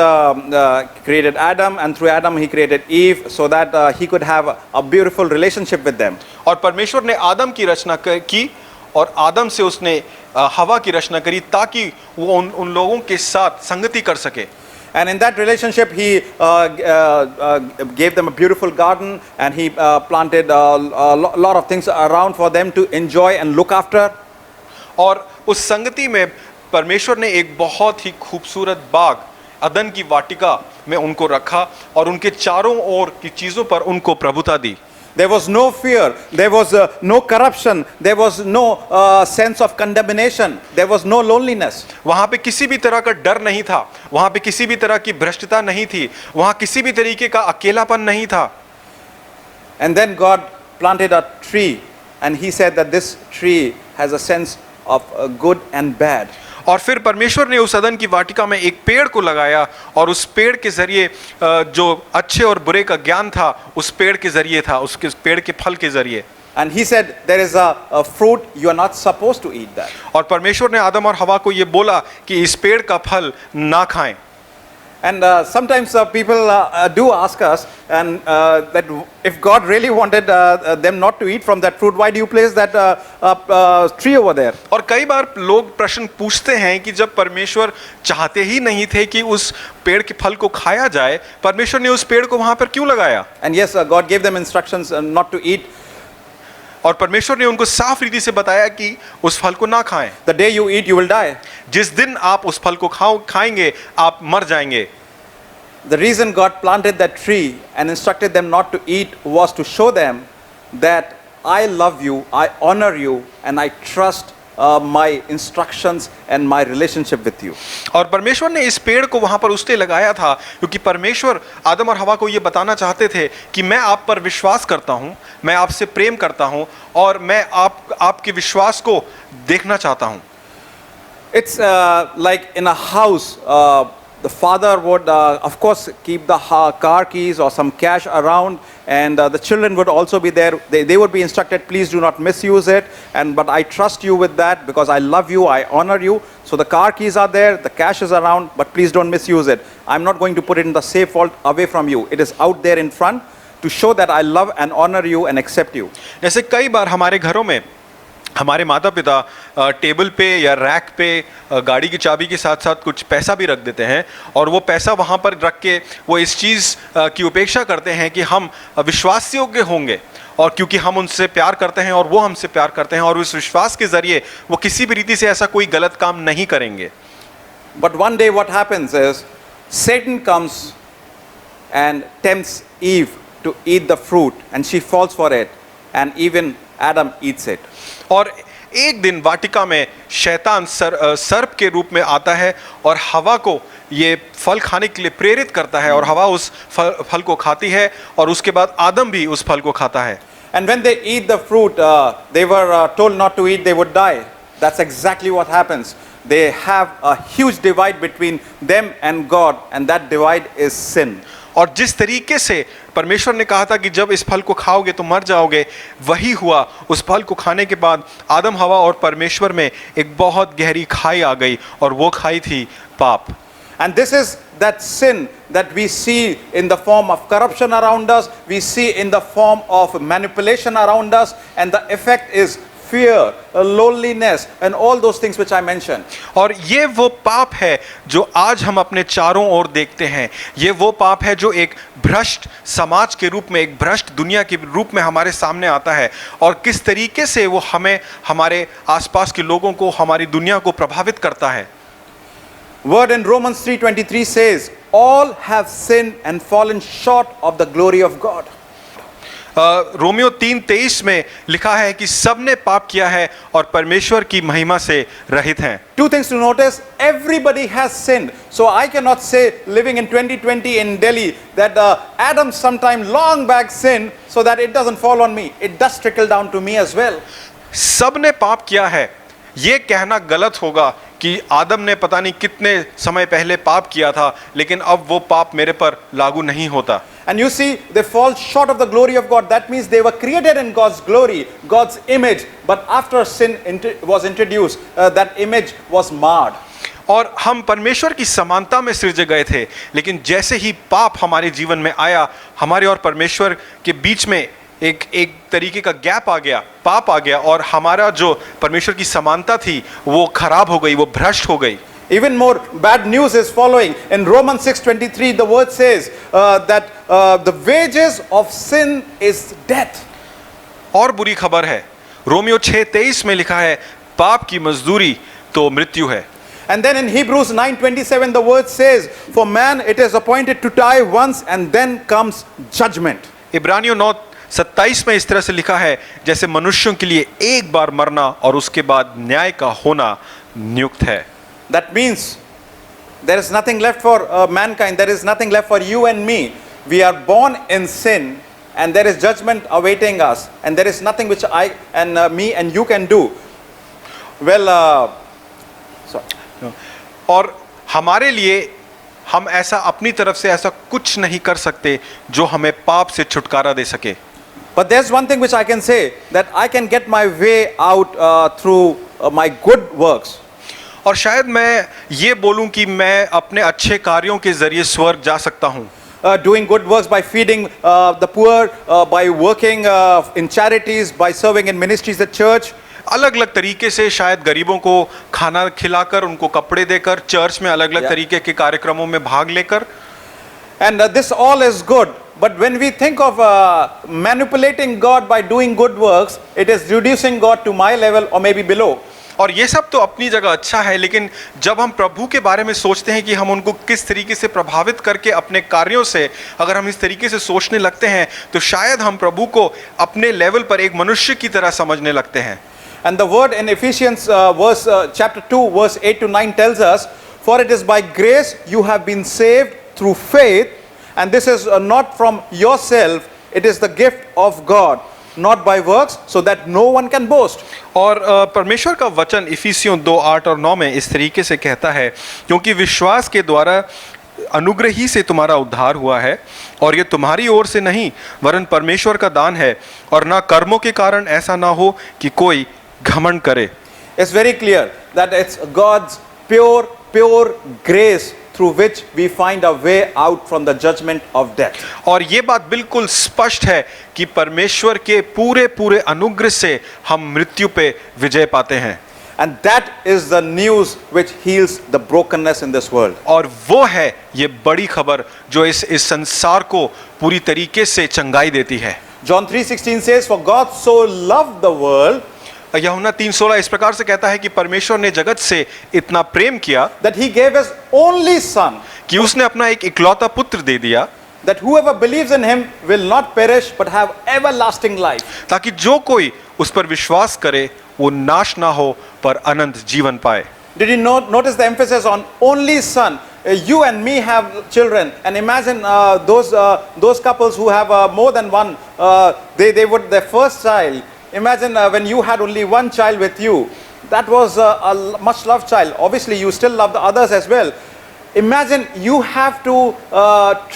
created Adam, and through Adam He created Eve so that He could have a beautiful relationship with them. और परमेश्वर ने आदम की रचना की और आदम से उसने हवा की रचना करी ताकि वो उन लोगों के साथ संगति कर सके। And in that relationship, He gave them a beautiful garden, and He planted a lot of things around for them to enjoy and look after. और उस संगति में परमेश्वर ने एक बहुत ही खूबसूरत बाग, अदन की वाटिका में उनको रखा और उनके चारों ओर की चीज़ों पर उनको प्रभुता दी। There was no fear, there was no corruption, there was no sense of condemnation, there was no loneliness. वहाँ पे किसी भी तरह का डर नहीं था, वहाँ पे किसी भी तरह की भ्रष्टता नहीं थी, वहाँ किसी भी तरीके का अकेलापन नहीं था। And then God planted a tree, and He said that this tree has a sense of good and bad. और फिर परमेश्वर ने उस अदन की वाटिका में एक पेड़ को लगाया और उस पेड़ के जरिए जो अच्छे और बुरे का ज्ञान था उस पेड़ के जरिए था, उसके पेड़ के फल के जरिए। And He said there is a fruit, you are not supposed to eat that. और परमेश्वर ने आदम और हवा को ये बोला कि इस पेड़ का फल ना खाएं। And sometimes people do ask us, and that if God really wanted them not to eat from that fruit, why do you place that tree over there? और कई बार लोग प्रश्न पूछते हैं कि जब परमेश्वर चाहते ही नहीं थे कि उस पेड़ के फल को खाया जाए, परमेश्वर ने उस पेड़ को वहां पर क्यों लगाया? And yes, God gave them instructions not to eat. और परमेश्वर ने उनको साफ रीति से बताया कि उस फल को ना खाएं। The day you eat, you will die. जिस दिन आप उस फल को खाएंगे आप मर जाएंगे। The reason God planted that tree and instructed them not to eat was to show them that I love you, I honor you, and I trust my instructions and my relationship with you. और परमेश्वर ने इस पेड़ को वहां पर उसने लगाया था क्योंकि परमेश्वर आदम और हवा को ये बताना चाहते थे कि मैं आप पर विश्वास करता हूं, मैं आपसे प्रेम करता हूं और मैं आपके विश्वास को देखना चाहता हूं। It's like in a house the father would, of course, keep the car keys or some cash around, and the children would also be there. They would be instructed, please do not misuse it. But I trust you with that because I love you, I honor you. So the car keys are there, the cash is around, but please don't misuse it. I'm not going to put it in the safe vault away from you. It is out there in front to show that I love and honor you and accept you. जैसे कई बार हमारे घरों में हमारे माता पिता table पे या रैक पे गाड़ी की चाबी के साथ साथ कुछ पैसा भी रख देते हैं और वो पैसा वहाँ पर रख के वो इस चीज़ की उपेक्षा करते हैं कि हम विश्वास योग्य होंगे और क्योंकि हम उनसे प्यार करते हैं और वो हमसे प्यार करते हैं और उस विश्वास के ज़रिए वो किसी भी रीति से ऐसा कोई गलत काम नहीं करेंगे. But one day what happens is Satan comes and tempts Eve to eat the fruit, and she falls for it, and even Adam eats it. और एक दिन वाटिका में शैतान सर्प के रूप में आता है और हवा को ये फल खाने के लिए प्रेरित करता है और हवा उस फल को खाती है और उसके बाद आदम भी उस फल को खाता है. And when they eat the fruit, they were told not to eat, they would die. That's exactly what happens. They have a huge divide between them and God, and that divide is sin. और जिस तरीके से परमेश्वर ने कहा था कि जब इस फल को खाओगे तो मर जाओगे, वही हुआ. उस फल को खाने के बाद आदम हवा और परमेश्वर में एक बहुत गहरी खाई आ गई और वो खाई थी पाप. And this is that sin that we see in the form of corruption around us, we see in the form of manipulation around us, and the effect is fear, loneliness, and all those things which I mentioned. और ये वो पाप है जो आज हम अपने चारों ओर देखते हैं. ये वो पाप है जो एक भ्रष्ट समाज के रूप में, एक भ्रष्ट दुनिया के रूप में हमारे सामने आता है और किस तरीके से वो हमें, हमारे आसपास के लोगों को, हमारी दुनिया को प्रभावित करता है. Word in Romans 3:23 says, all have sinned and fallen short of the glory of God. Romeo 3:23 में लिखा है कि सबने पाप किया है और परमेश्वर की महिमा से रहित हैं. Two things to notice: everybody has sinned. So I cannot say, living in 2020 in Delhi, that Adam sometime long back sinned, so that it doesn't fall on me. It does trickle down to me as well. सबने पाप किया है, ये कहना गलत होगा कि आदम ने पता नहीं कितने समय पहले पाप किया था, लेकिन अब वो पाप मेरे पर लागू नहीं होता. And you see, they fall short of the glory of God. That means they were created in God's glory, God's image. But after sin was introduced, that image was marred. और हम परमेश्वर की समानता में सृजे गए थे, लेकिन जैसे ही पाप हमारे जीवन में आया, हमारे और परमेश्वर के बीच में एक तरीके का गैप आ गया, पाप आ गया और हमारा जो परमेश्वर की समानता थी वो खराब हो गई, वो भ्रष्ट हो गई. Even more bad news is following. In Romans 6:23, the word says that the wages of sin is death. और बुरी खबर है, रोमियो 6:23 में लिखा है पाप की मजदूरी तो मृत्यु है. And then in Hebrews 9:27, the word says, for man it is appointed to die once and then comes judgment. इब्रानियों 9:27 में इस तरह से लिखा है, जैसे मनुष्यों के लिए एक बार मरना और उसके बाद न्याय का होना नियुक्त है. That means there is nothing left for mankind. There is nothing left for you and me. We are born in sin, and there is judgment awaiting us. And there is nothing which I and me and you can do. Well, sorry. और हमारे लिए हम ऐसा अपनी तरफ से ऐसा कुछ नहीं कर सकते जो हमें पाप से छुटकारा दे सके. But there's one thing which I can say, that I can get my way out through my good works. और शायद मैं ये बोलूं कि मैं अपने अच्छे कार्यों के जरिए स्वर्ग जा सकता हूं. Doing good works by feeding the poor, by working in charities, by serving in ministries at church. अलग अलग तरीके से शायद गरीबों को खाना खिलाकर, उनको कपड़े देकर, चर्च में अलग अलग तरीके के कार्यक्रमों में भाग लेकर. And this all is good. But when we think of manipulating God by doing good works, it is reducing God to my level or maybe below. और ये सब तो अपनी जगह अच्छा है, लेकिन जब हम प्रभु के बारे में सोचते हैं कि हम उनको किस तरीके से प्रभावित करके अपने कार्यों से, अगर हम इस तरीके से सोचने लगते हैं तो शायद हम प्रभु को अपने लेवल पर एक मनुष्य की तरह समझने लगते हैं. And the word in Ephesians chapter 2 verse 8 to 9 tells us, for it is by grace you have been saved through faith, and this is not from yourself, it is the gift of God. not by works, so that no one can boast. और परमेश्वर का वचन इफिसियों 2:8 और 9 में इस तरीके से कहता है, क्योंकि विश्वास के द्वारा अनुग्रह ही से तुम्हारा उद्धार हुआ है, और ये तुम्हारी ओर से नहीं वरन परमेश्वर का दान है, और ना कर्मों के कारण, ऐसा ना हो कि कोई घमंड करे। It's very clear that it's God's pure grace through which we find a way out from the judgment of death. और ये बात बिल्कुल स्पष्ट है कि परमेश्वर के पूरे अनुग्रह से हम मृत्यु पे विजय पाते हैं। And that is the news which heals the brokenness in this world. और वो है ये बड़ी खबर जो इस संसार को पूरी तरीके से चंगाई देती है। John 3:16 says, "For God so loved the world यूहन्ना 3:16 इस प्रकार से कहता है कि परमेश्वर ने जगत से इतना प्रेम किया that he gave his only son, कि उसने अपना एक इकलौता पुत्र दे दिया, that whoever believes in him will not perish but have everlasting life." ताकि जो कोई उस पर विश्वास करे वो नाश ना हो पर अनंत जीवन पाए। Did you notice the emphasis on only son? You and me have children, and imagine those couples who have more than one. They would their first child. Imagine when you had only one child with you. That was a much loved child. Obviously, you still love the others as well. Imagine you have to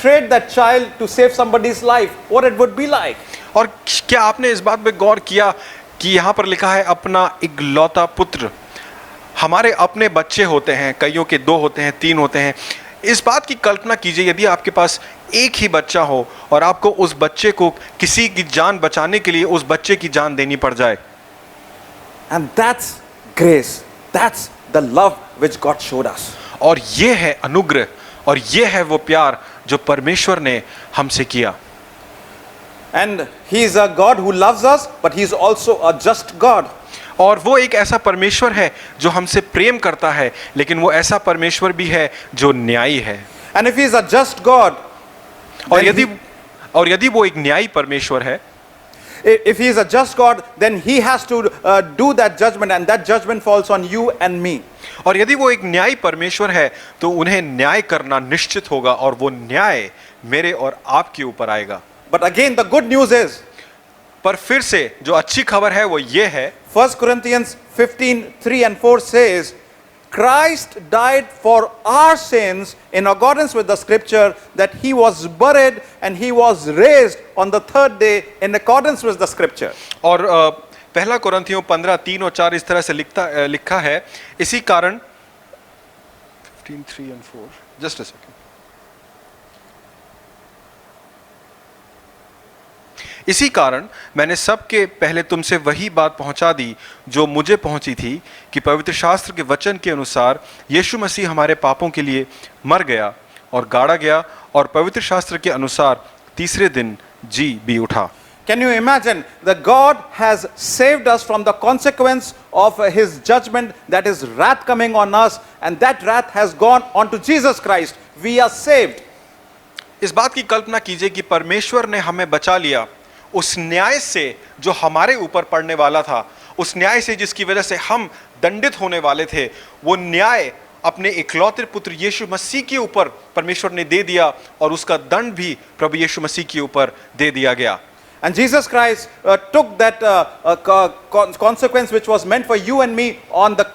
trade that child to save somebody's life. What it would be like? और क्या आपने इस बात पे गौर किया कि यहाँ पर लिखा है अपना इकलौता पुत्र। हमारे अपने बच्चे होते हैं, कईयों के 2 होते हैं, 3 होते हैं। इस बात की कल्पना कीजिए यदि आपके पास एक ही बच्चा हो और आपको उस बच्चे को किसी की जान बचाने के लिए उस बच्चे की जान देनी पड़ जाए। And that's grace. That's the love which God showed us. और ये है अनुग्रह, और ये है वो प्यार जो परमेश्वर ने हमसे किया। And he is a God who loves us, but he is also a just God. और वो एक ऐसा परमेश्वर है जो हमसे प्रेम करता है, लेकिन वो ऐसा परमेश्वर भी है जो न्यायी है। And if he is a just God, और यदि वो एक न्यायी परमेश्वर है, if he is a just God, then he has to do that judgment, and that judgment falls on you and me. और यदि वो एक न्यायी परमेश्वर है तो उन्हें न्याय करना निश्चित होगा, और वो न्याय मेरे और आपके ऊपर आएगा। But again, the good news is, पर फिर से जो अच्छी खबर है वो ये है, 1 Corinthians 15:3 and 4 says, Christ died for our sins in accordance with the scripture, that he was buried and he was raised on the 3rd day in accordance with the scripture. और पहला कुरिन्थियों 15:3 और 4 इस तरह से लिखा है, इसी कारण 15:3 and 4, just a second. इसी कारण मैंने सबके पहले तुमसे वही बात पहुंचा दी जो मुझे पहुंची थी, कि पवित्र शास्त्र के वचन के अनुसार यीशु मसीह हमारे पापों के लिए मर गया और गाड़ा गया, और पवित्र शास्त्र के अनुसार तीसरे दिन जी भी उठा। Can you imagine that God has saved us from the consequence of his judgment, that is wrath coming on us, and that wrath has gone on to Jesus Christ. We are saved. इस बात की कल्पना कीजिए कि परमेश्वर ने हमें बचा लिया उस न्याय से जो हमारे ऊपर पड़ने वाला था, उस न्याय से जिसकी वजह से हम दंडित होने वाले थे। वो न्याय अपने इकलौते पुत्र यीशु मसीह के ऊपर परमेश्वर ने दे दिया, और उसका दंड भी प्रभु यीशु मसीह के ऊपर दे दिया गया। And Jesus Christ took that consequence which was meant for you and me on the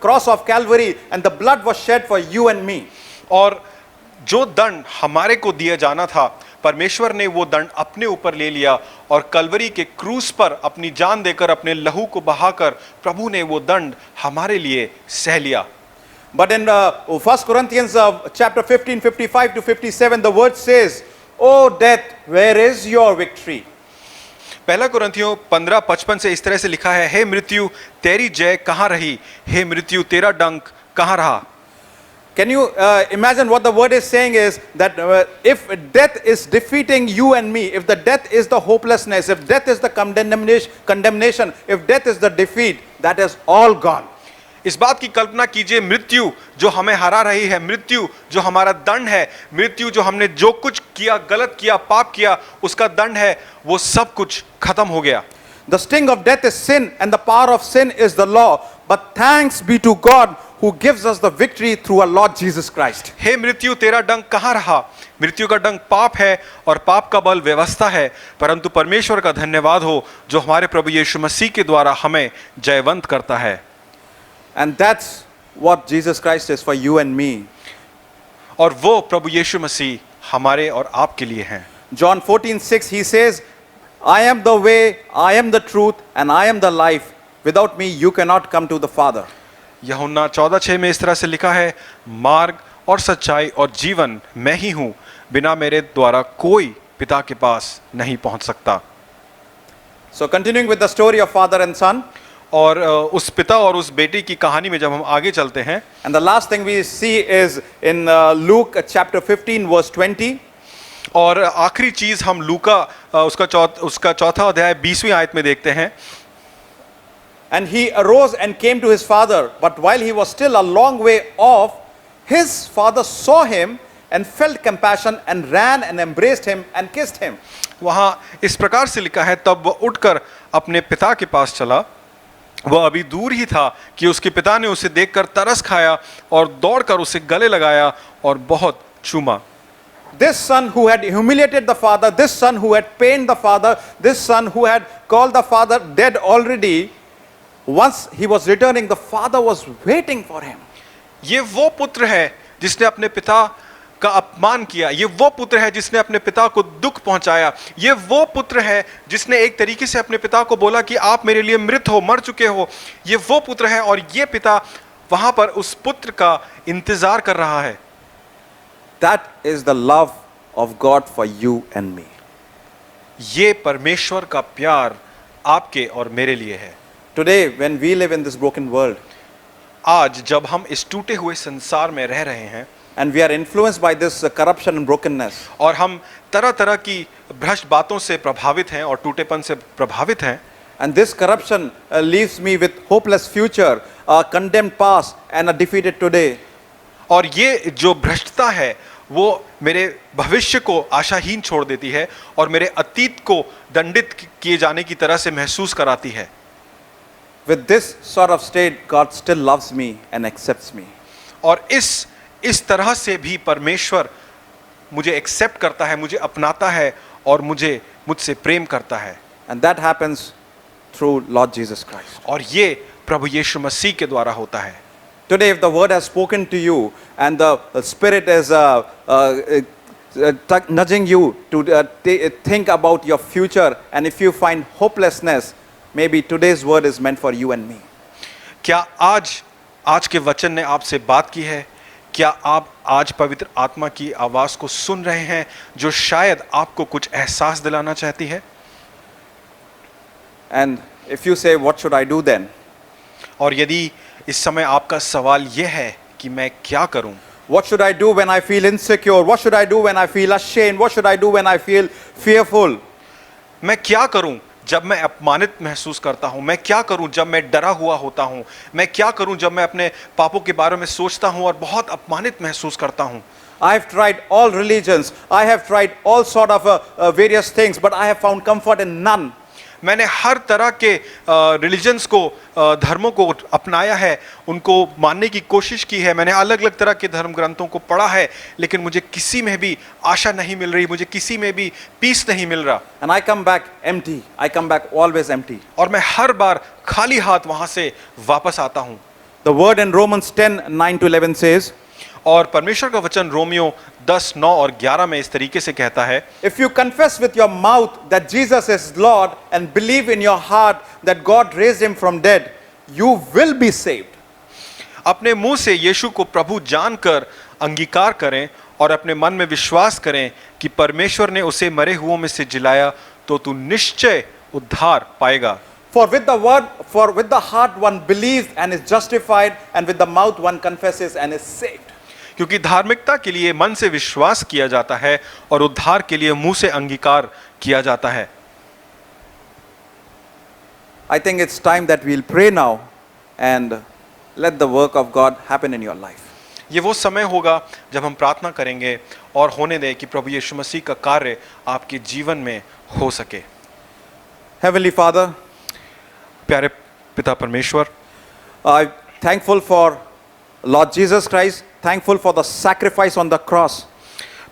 cross of Calvary, and the blood was shed for you and me. और जो दंड हमारे को दिया जाना था, परमेश्वर ने वो दंड अपने ऊपर ले लिया, और कलवरी के क्रूस पर अपनी जान देकर, अपने लहू को बहाकर प्रभु ने वो दंड हमारे लिए सह लिया। But in 1 Corinthians chapter 15, 55 to 57, the word says, "O death, where is your victory?" पहला कुरिन्थियों 15:55 से इस तरह से लिखा है, हे मृत्यु तेरी जय कहाँ रही, हे मृत्यु तेरा डंक कहाँ रहा। Can you imagine what the word is saying is that if death is defeating you and me, if the death is the hopelessness, if death is the condemnation, if death is the defeat, that is all gone. इस बात की कल्पना कीजिए, मृत्यु जो हमें हरा रही है, मृत्यु जो हमारा दंड है, मृत्यु जो हमने जो कुछ किया, गलत किया, पाप किया, उसका दंड है, वो सब कुछ खत्म हो गया। The sting of death is sin, and the power of sin is the law. but thanks be to God who gives us the victory through our Lord Jesus Christ. हे मृत्यु, तेरा डंक कहाँ रहा? मृत्यु का डंक पाप है और पाप का बल व्यवस्था है, परंतु परमेश्वर का धन्यवाद हो जो हमारे प्रभु यीशु मसीह के द्वारा हमें जयवंत करता है. And that's what Jesus Christ is for you and me. और वो प्रभु यीशु मसीह हमारे और आपके लिए हैं. John 14:6, he says, I am the way, I am the truth, and I am the life. Without me, you cannot come to the Father. यूहन्ना 14:6 में इस तरह से लिखा है, मार्ग और सच्चाई और जीवन मैं ही हूँ, बिना मेरे द्वारा कोई पिता के पास नहीं पहुँच सकता. So continuing with the story of father and son, और उस पिता और उस बेटी की कहानी में जब हम आगे चलते हैं, and the last thing we see is in Luke chapter 15 verse 20. और आखिरी चीज हम लूका उसका चौथा अध्याय 20वीं आयत में देखते हैं. And he arose and came to his father, but while he was still a long way off, his father saw him and felt compassion and ran and embraced him and kissed him. वहाँ इस प्रकार से लिखा है, तब वह उठकर अपने पिता के पास चला. वह अभी दूर ही था कि उसके पिता ने उसे देखकर तरस खाया और दौड़कर उसे गले लगाया और बहुत चूमा. This son who had humiliated the father, this son who had pained the father, this son who had called the father dead already, once he was returning, the father was waiting for him. ये वो पुत्र है जिसने अपने पिता का अपमान किया. ये वो पुत्र है जिसने अपने पिता को दुख पहुंचाया. ये वो पुत्र है जिसने एक तरीके से अपने पिता को बोला कि आप मेरे लिए मृत हो, मर चुके हो. ये वो पुत्र है और ये पिता वहां पर उस पुत्र का इंतजार कर रहा है. That is the love of God for you and me. ये परमेश्वर का प्यार आपके और मेरे लिए है. Today, when we live in this broken world, आज जब हम इस टूटे हुए संसार में रह रहे हैं and we are influenced by this corruption and brokenness, और हम तरह तरह की भ्रष्ट बातों से प्रभावित हैं और टूटेपन से प्रभावित हैं, and this corruption leaves me with hopeless future, a condemned past, and a defeated today. और ये जो भ्रष्टता है वो मेरे भविष्य को आशाहीन छोड़ देती है और मेरे अतीत को दंडित किए जाने की तरह से महसूस कराती है. With this sort of state, God still loves me and accepts me. और इस तरह से भी परमेश्वर मुझे एक्सेप्ट करता है, मुझे अपनाता है और मुझसे प्रेम करता है. And that happens through Lord Jesus Christ. और ये प्रभु यीशु मसीह के द्वारा होता है. Today, if the word has spoken to you and the Spirit is nudging you to think about your future, and if you find hopelessness, maybe today's word is meant for you and me. क्या आज के वचन ने आपसे बात की है? क्या आप आज पवित्र आत्मा की आवाज को सुन रहे हैं जो शायद आपको कुछ एहसास दिलाना चाहती है? And if you say, what should I do then? और यदि इस समय आपका सवाल यह है कि मैं क्या करूं? What should I do when I feel insecure? What should I do when I feel ashamed? What should I do when I feel fearful? मैं क्या करूं जब मैं अपमानित महसूस करता हूं? मैं क्या करूं जब मैं डरा हुआ होता हूं? मैं क्या करूं जब मैं अपने पापों के बारे में सोचता हूं और बहुत अपमानित महसूस करता हूं? I have tried all religions. I have tried all sort of various things, but I have found comfort in none. मैंने हर तरह के रिलीजन्स को, धर्मों को अपनाया है, उनको मानने की कोशिश की है. मैंने अलग अलग तरह के धर्म ग्रंथों को पढ़ा है, लेकिन मुझे किसी में भी आशा नहीं मिल रही, मुझे किसी में भी पीस नहीं मिल रहा. And I come back empty. I come back always empty. और मैं हर बार खाली हाथ वहां से वापस आता हूं. The word in Romans 10:9-11 says, और परमेश्वर का वचन रोमियो 10, 9 और 11 में इस तरीके से कहता है, if you confess with your mouth that Jesus is Lord and believe in your heart that God raised him from dead, you will be saved. अपने मुंह से यीशु को प्रभु जानकर अंगीकार करें और अपने मन में विश्वास करें कि परमेश्वर ने उसे मरे हुओं में से जिलाया, तो तू निश्चय उद्धार पाएगा. For with the heart one believes and is justified, and with the mouth one confesses and is saved. क्योंकि धार्मिकता के लिए मन से विश्वास किया जाता है और उद्धार के लिए मुंह से अंगीकार किया जाता है. I think it's time that we'll pray now and let the work of God happen in your life. ये वो समय होगा जब हम प्रार्थना करेंगे और होने दें कि प्रभु यीशु मसीह का कार्य आपके जीवन में हो सके. Heavenly Father, प्यारे पिता परमेश्वर, I'm thankful for Lord Jesus Christ, thankful for the sacrifice on the cross.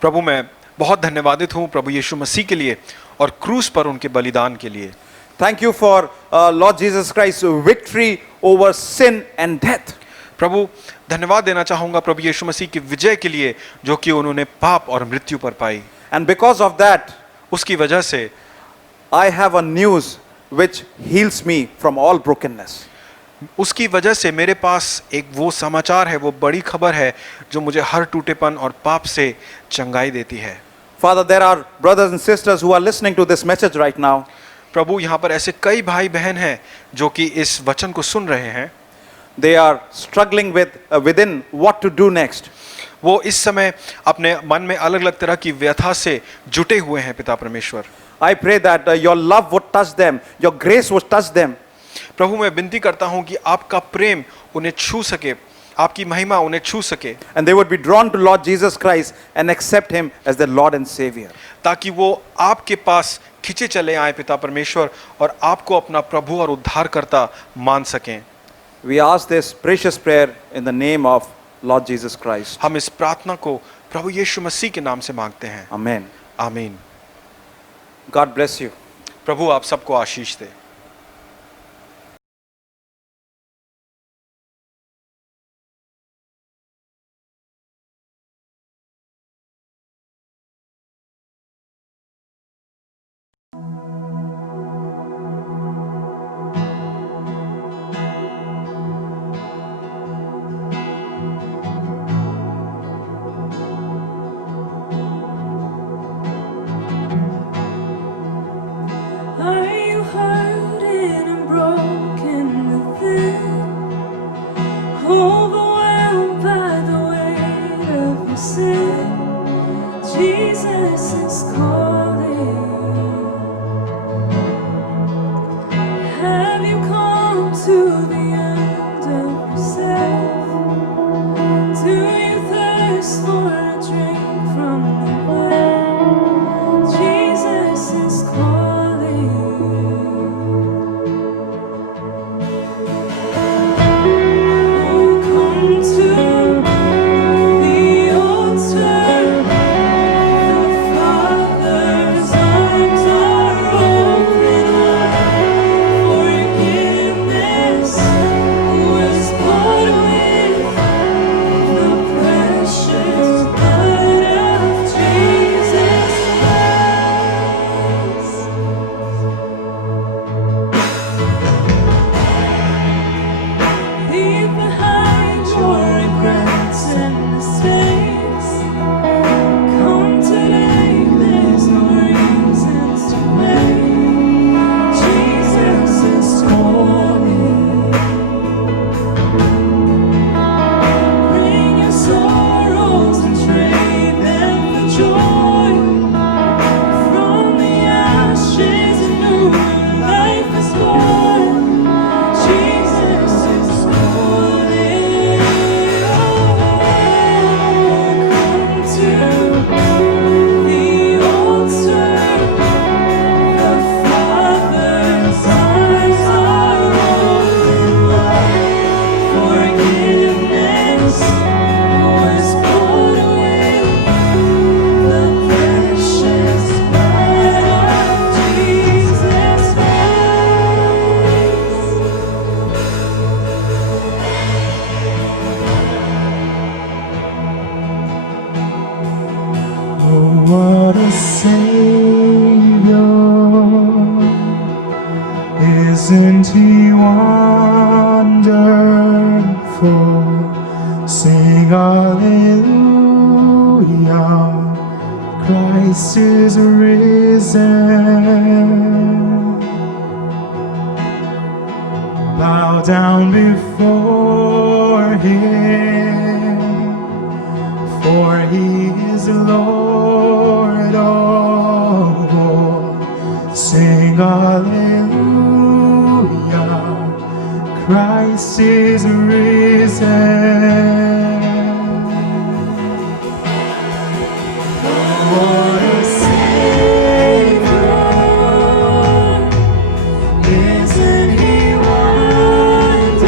प्रभु मैं बहुत धन्यवादित हूँ प्रभु यीशु मसीह के लिए और क्रूस पर उनके बलिदान के लिए। Thank you for Lord Jesus Christ's victory over sin and death. प्रभु धन्यवाद देना चाहूँगा प्रभु यीशु मसीह की विजय के लिए जो कि उन्होंने पाप और मृत्यु पर पाई। And because of that, उसकी वजह से I have a news which heals me from all brokenness. उसकी वजह से मेरे पास एक वो समाचार है, वो बड़ी खबर है जो मुझे हर टूटेपन और पाप से चंगाई देती है। Father, there are brothers and sisters who are listening to this message right now. प्रभु यहाँ पर ऐसे कई भाई बहन हैं जो कि इस वचन को सुन रहे हैं। They are struggling within what to do next. वो इस समय अपने मन में अलग अलग तरह की व्यथा से जुटे हुए हैं पिता परमेश्वर। I pray that your love would touch them, your grace would touch them. प्रभु मैं विनती करता हूँ कि आपका प्रेम उन्हें छू सके, आपकी महिमा उन्हें छू सके, And they would be drawn to Lord Jesus Christ and accept Him as their Lord and Savior. ताकि वो आपके पास खिंचे चले आए पिता परमेश्वर और आपको अपना प्रभु और उद्धारकर्ता मान सकें। We ask this precious prayer in the name of Lord Jesus Christ. हम इस प्रार्थना को प्रभु यीशु मसीह के नाम से मांगते हैं। Amen. आमीन। God bless you. प्रभु आप सबको आशीष दे। Are you hurting and broken within? Overwhelmed by the weight of your sin? Jesus is calling. Have you come to the end of yourself? Do you thirst for a drink from the well? Jesus is calling. Oh, come to the altar. The Father's arms are open wide. Forgiveness was bought with the precious blood of Jesus Christ. Leave behind your regrets and mistakes. Come today, there's no reasons to wait. Jesus is calling. Bring your sorrows and trade them for joy. From the ashes, a new life is born. Jesus is calling. Come to the altar. The Father's arms are open wide. Forgiveness was bought with the precious blood of Jesus Christ. Oh, what a Savior! Isn't He wonderful? Sing Hallelujah! Christ is risen. Bow down before Him, for He is Lord of all. Sing Hallelujah, Christ is risen. What a Savior! Isn't He wonderful?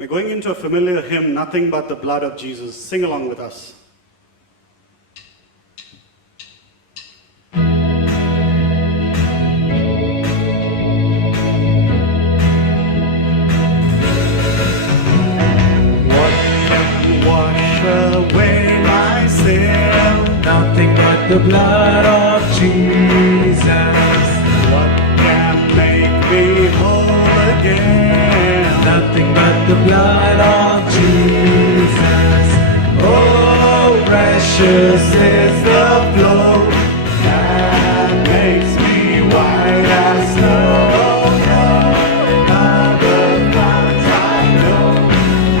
We're going into a familiar hymn, Nothing But the Blood of Jesus. Sing along with us. What can wash away my sin? Nothing but the blood of Jesus. What can make me whole again? Nothing but the blood of Jesus. Oh, precious is the flow That makes me white as snow. Other bonds I know,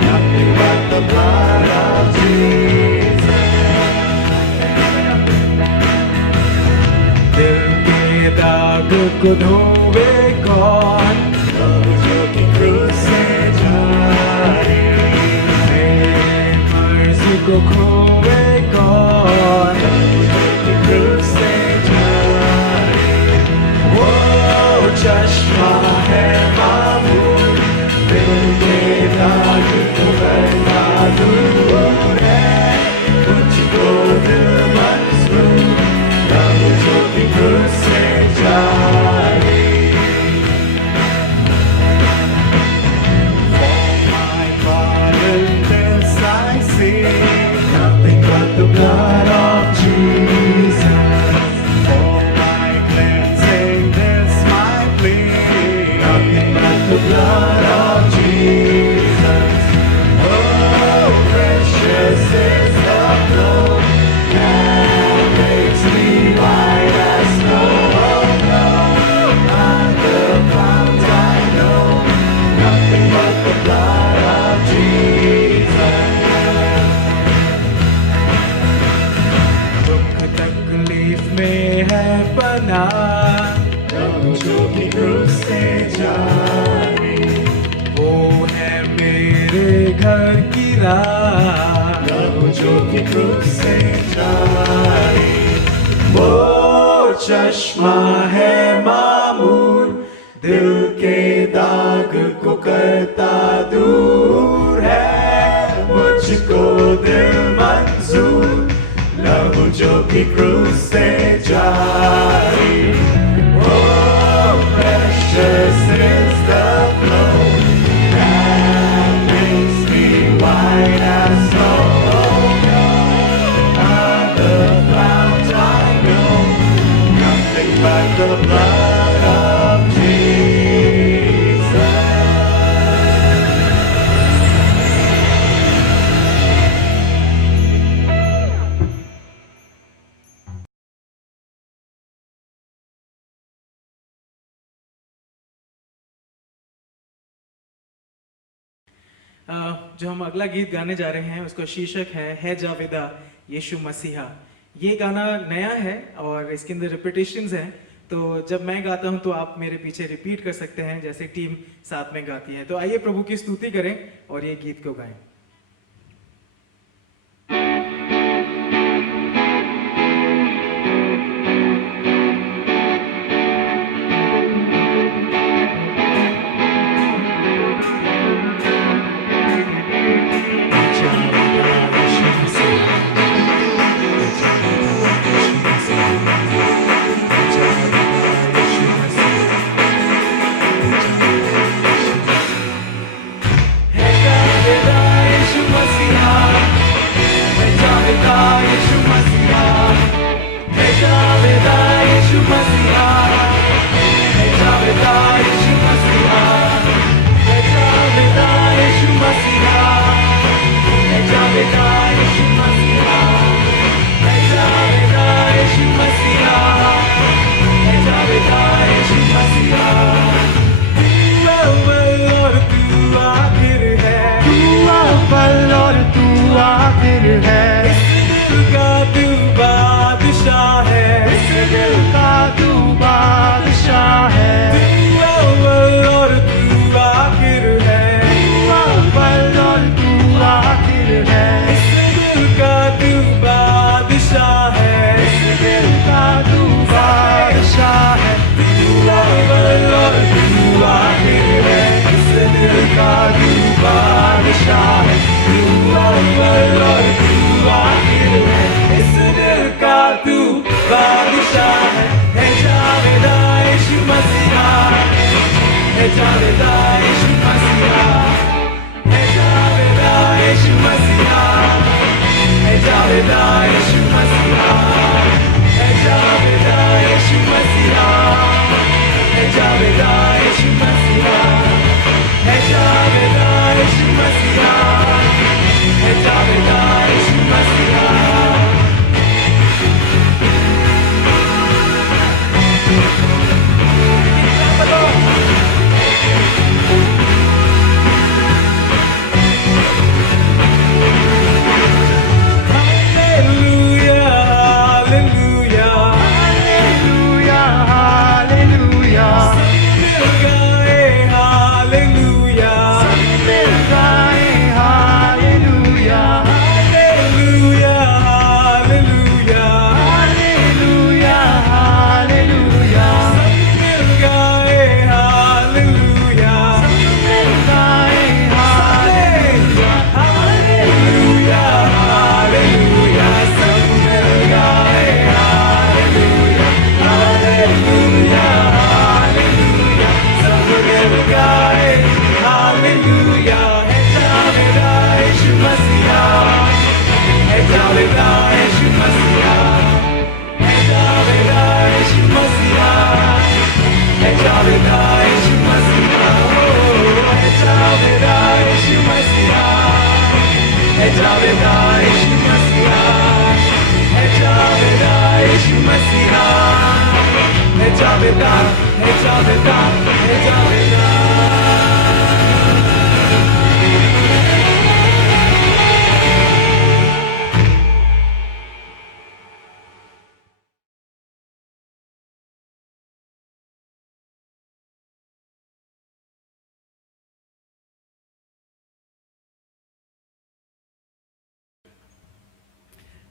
nothing but the blood of Jesus. दिल के दाग को धोवे कौन प्रभु जो की क्रूस से जारी, मेरे मर्ज को खोवे कौन प्रभु जो की क्रूस से जारी। वो चश्मा है मामूल दिल के दाग को करता दूर है मुझको दिल मंजूर प्रभु जो की क्रूस से जारी। My pardon this I see, Nothing but the blood of Jesus. for my cleansing this my plea. Nothing but the blood of Jesus. Oh, precious is the flow that makes me white as snow. On the ground I know nothing but the blood of Jesus. दुख तकलीफ में है पनाह प्रभु जो की क्रूस से जारी, वो है मेरे घर की राह प्रभु जो की क्रूस से जारी। वो चश्मा है मामूर दिल के दाग को करता दूर है मुझको दिल मंजूर लहू जो की क्रूस से जारी। Oh, precious is the flow that makes me white as snow. On the clouds I know nothing but the blood of Jesus. जो हम अगला गीत गाने जा रहे हैं उसका शीर्षक है जावेदा यीशु मसीहा। ये गाना नया है और इसके अंदर रिपीटेशंस हैं, तो जब मैं गाता हूं तो आप मेरे पीछे रिपीट कर सकते हैं जैसे टीम साथ में गाती है। तो आइए प्रभु की स्तुति करें और ये गीत को गाएं। का जावेदा यीशु मसीहा है जावेदा यीशु मसीहा है जावेदा यीशु मसीहा है जावेदा यीशु मसीहा है जावेदा यीशु मसीहा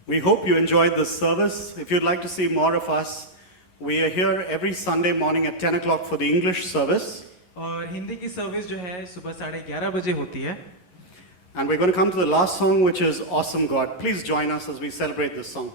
We hope you enjoyed this service. If you'd like to see more of us, we are here every Sunday morning at 10 o'clock for the English service. और हिंदी की सर्विस जो है सुबह 11:30 बजे होती है And we're going to come to the last song, which is Awesome God. Please join us as we celebrate this song.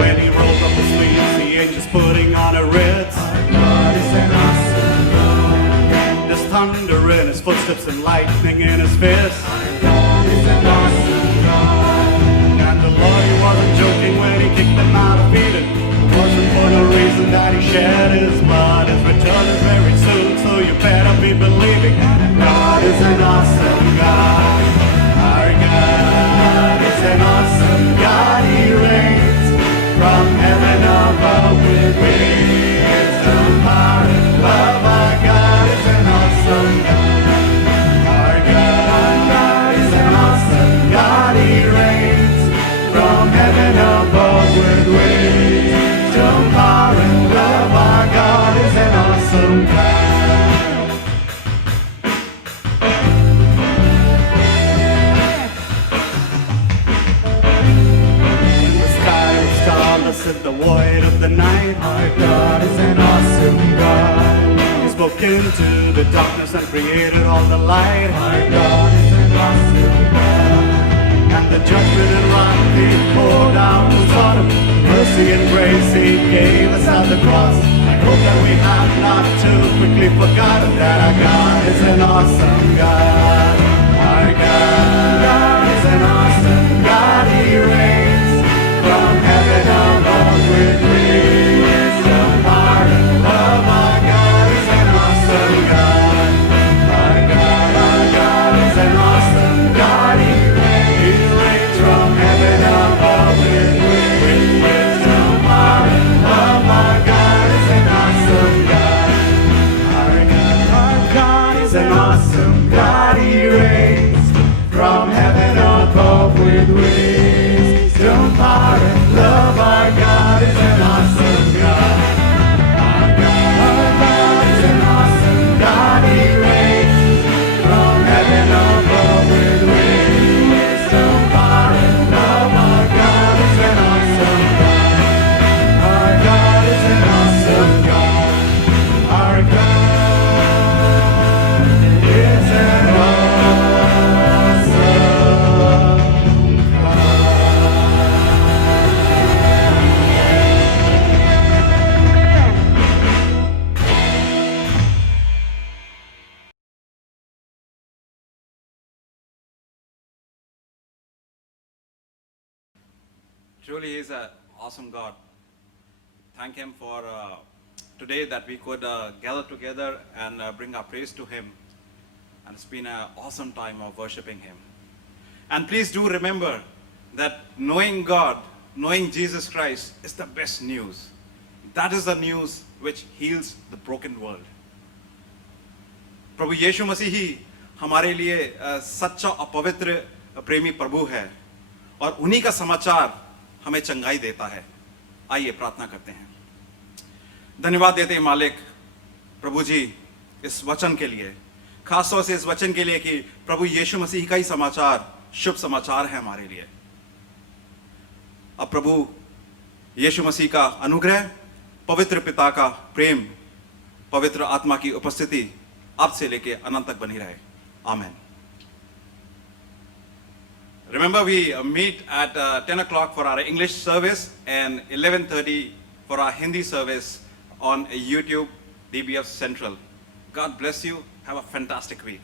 When he rolls up the sleeves, the angels putting on a ritz. There's thunder in his footsteps and lightning in his fist. And the Lord, he wasn't joking when he kicked them out of Eden. It wasn't for no reason that he shed his blood. His return is very soon, so you better be believing. God is an awesome God. Our God is an awesome God. He reigns from heaven above with wisdom, power, and love. Our God is an awesome God. Our God is an awesome God. He reigns from heaven above with wisdom, power, and love. Our God is an awesome God. In the sky with starless in the void of the night, our God is an awesome God. He spoke into the darkness and created all the light. Our God is an awesome God. And the judgment and wrath he poured out on Sodom, mercy and grace he gave us at the cross. I hope that we have not too quickly forgotten that our God is an awesome God. Our God is an awesome God. He reigns from heaven above with wisdom, power, and love. Our God is an awesome God. Our God is an awesome God. He reigns from heaven above with wisdom, power, and love. Our God is an awesome God. Our God is an awesome God. Truly, He is an awesome God. Thank Him for today that we could gather together and bring our praise to Him. And it's been an awesome time of worshiping Him. And please do remember that knowing God, knowing Jesus Christ is the best news. That is the news which heals the broken world. प्रभु यीशु मसीह ही हमारे लिए सच्चा और पवित्र प्रेमी प्रभु है और उन्हीं का समाचार हमें चंगाई देता है। आइए प्रार्थना करते हैं। धन्यवाद देते हैं मालिक प्रभु जी इस वचन के लिए, खासतौर से इस वचन के लिए कि प्रभु यीशु मसीह का ही समाचार शुभ समाचार है हमारे लिए। अब प्रभु यीशु मसीह का अनुग्रह, पवित्र पिता का प्रेम, पवित्र आत्मा की उपस्थिति अब से लेके अनंत तक बनी रहे। आमेन। Remember, we meet at 10 o'clock for our English service and 11:30 for our Hindi service on YouTube, DBF Central. God bless you. Have a fantastic week.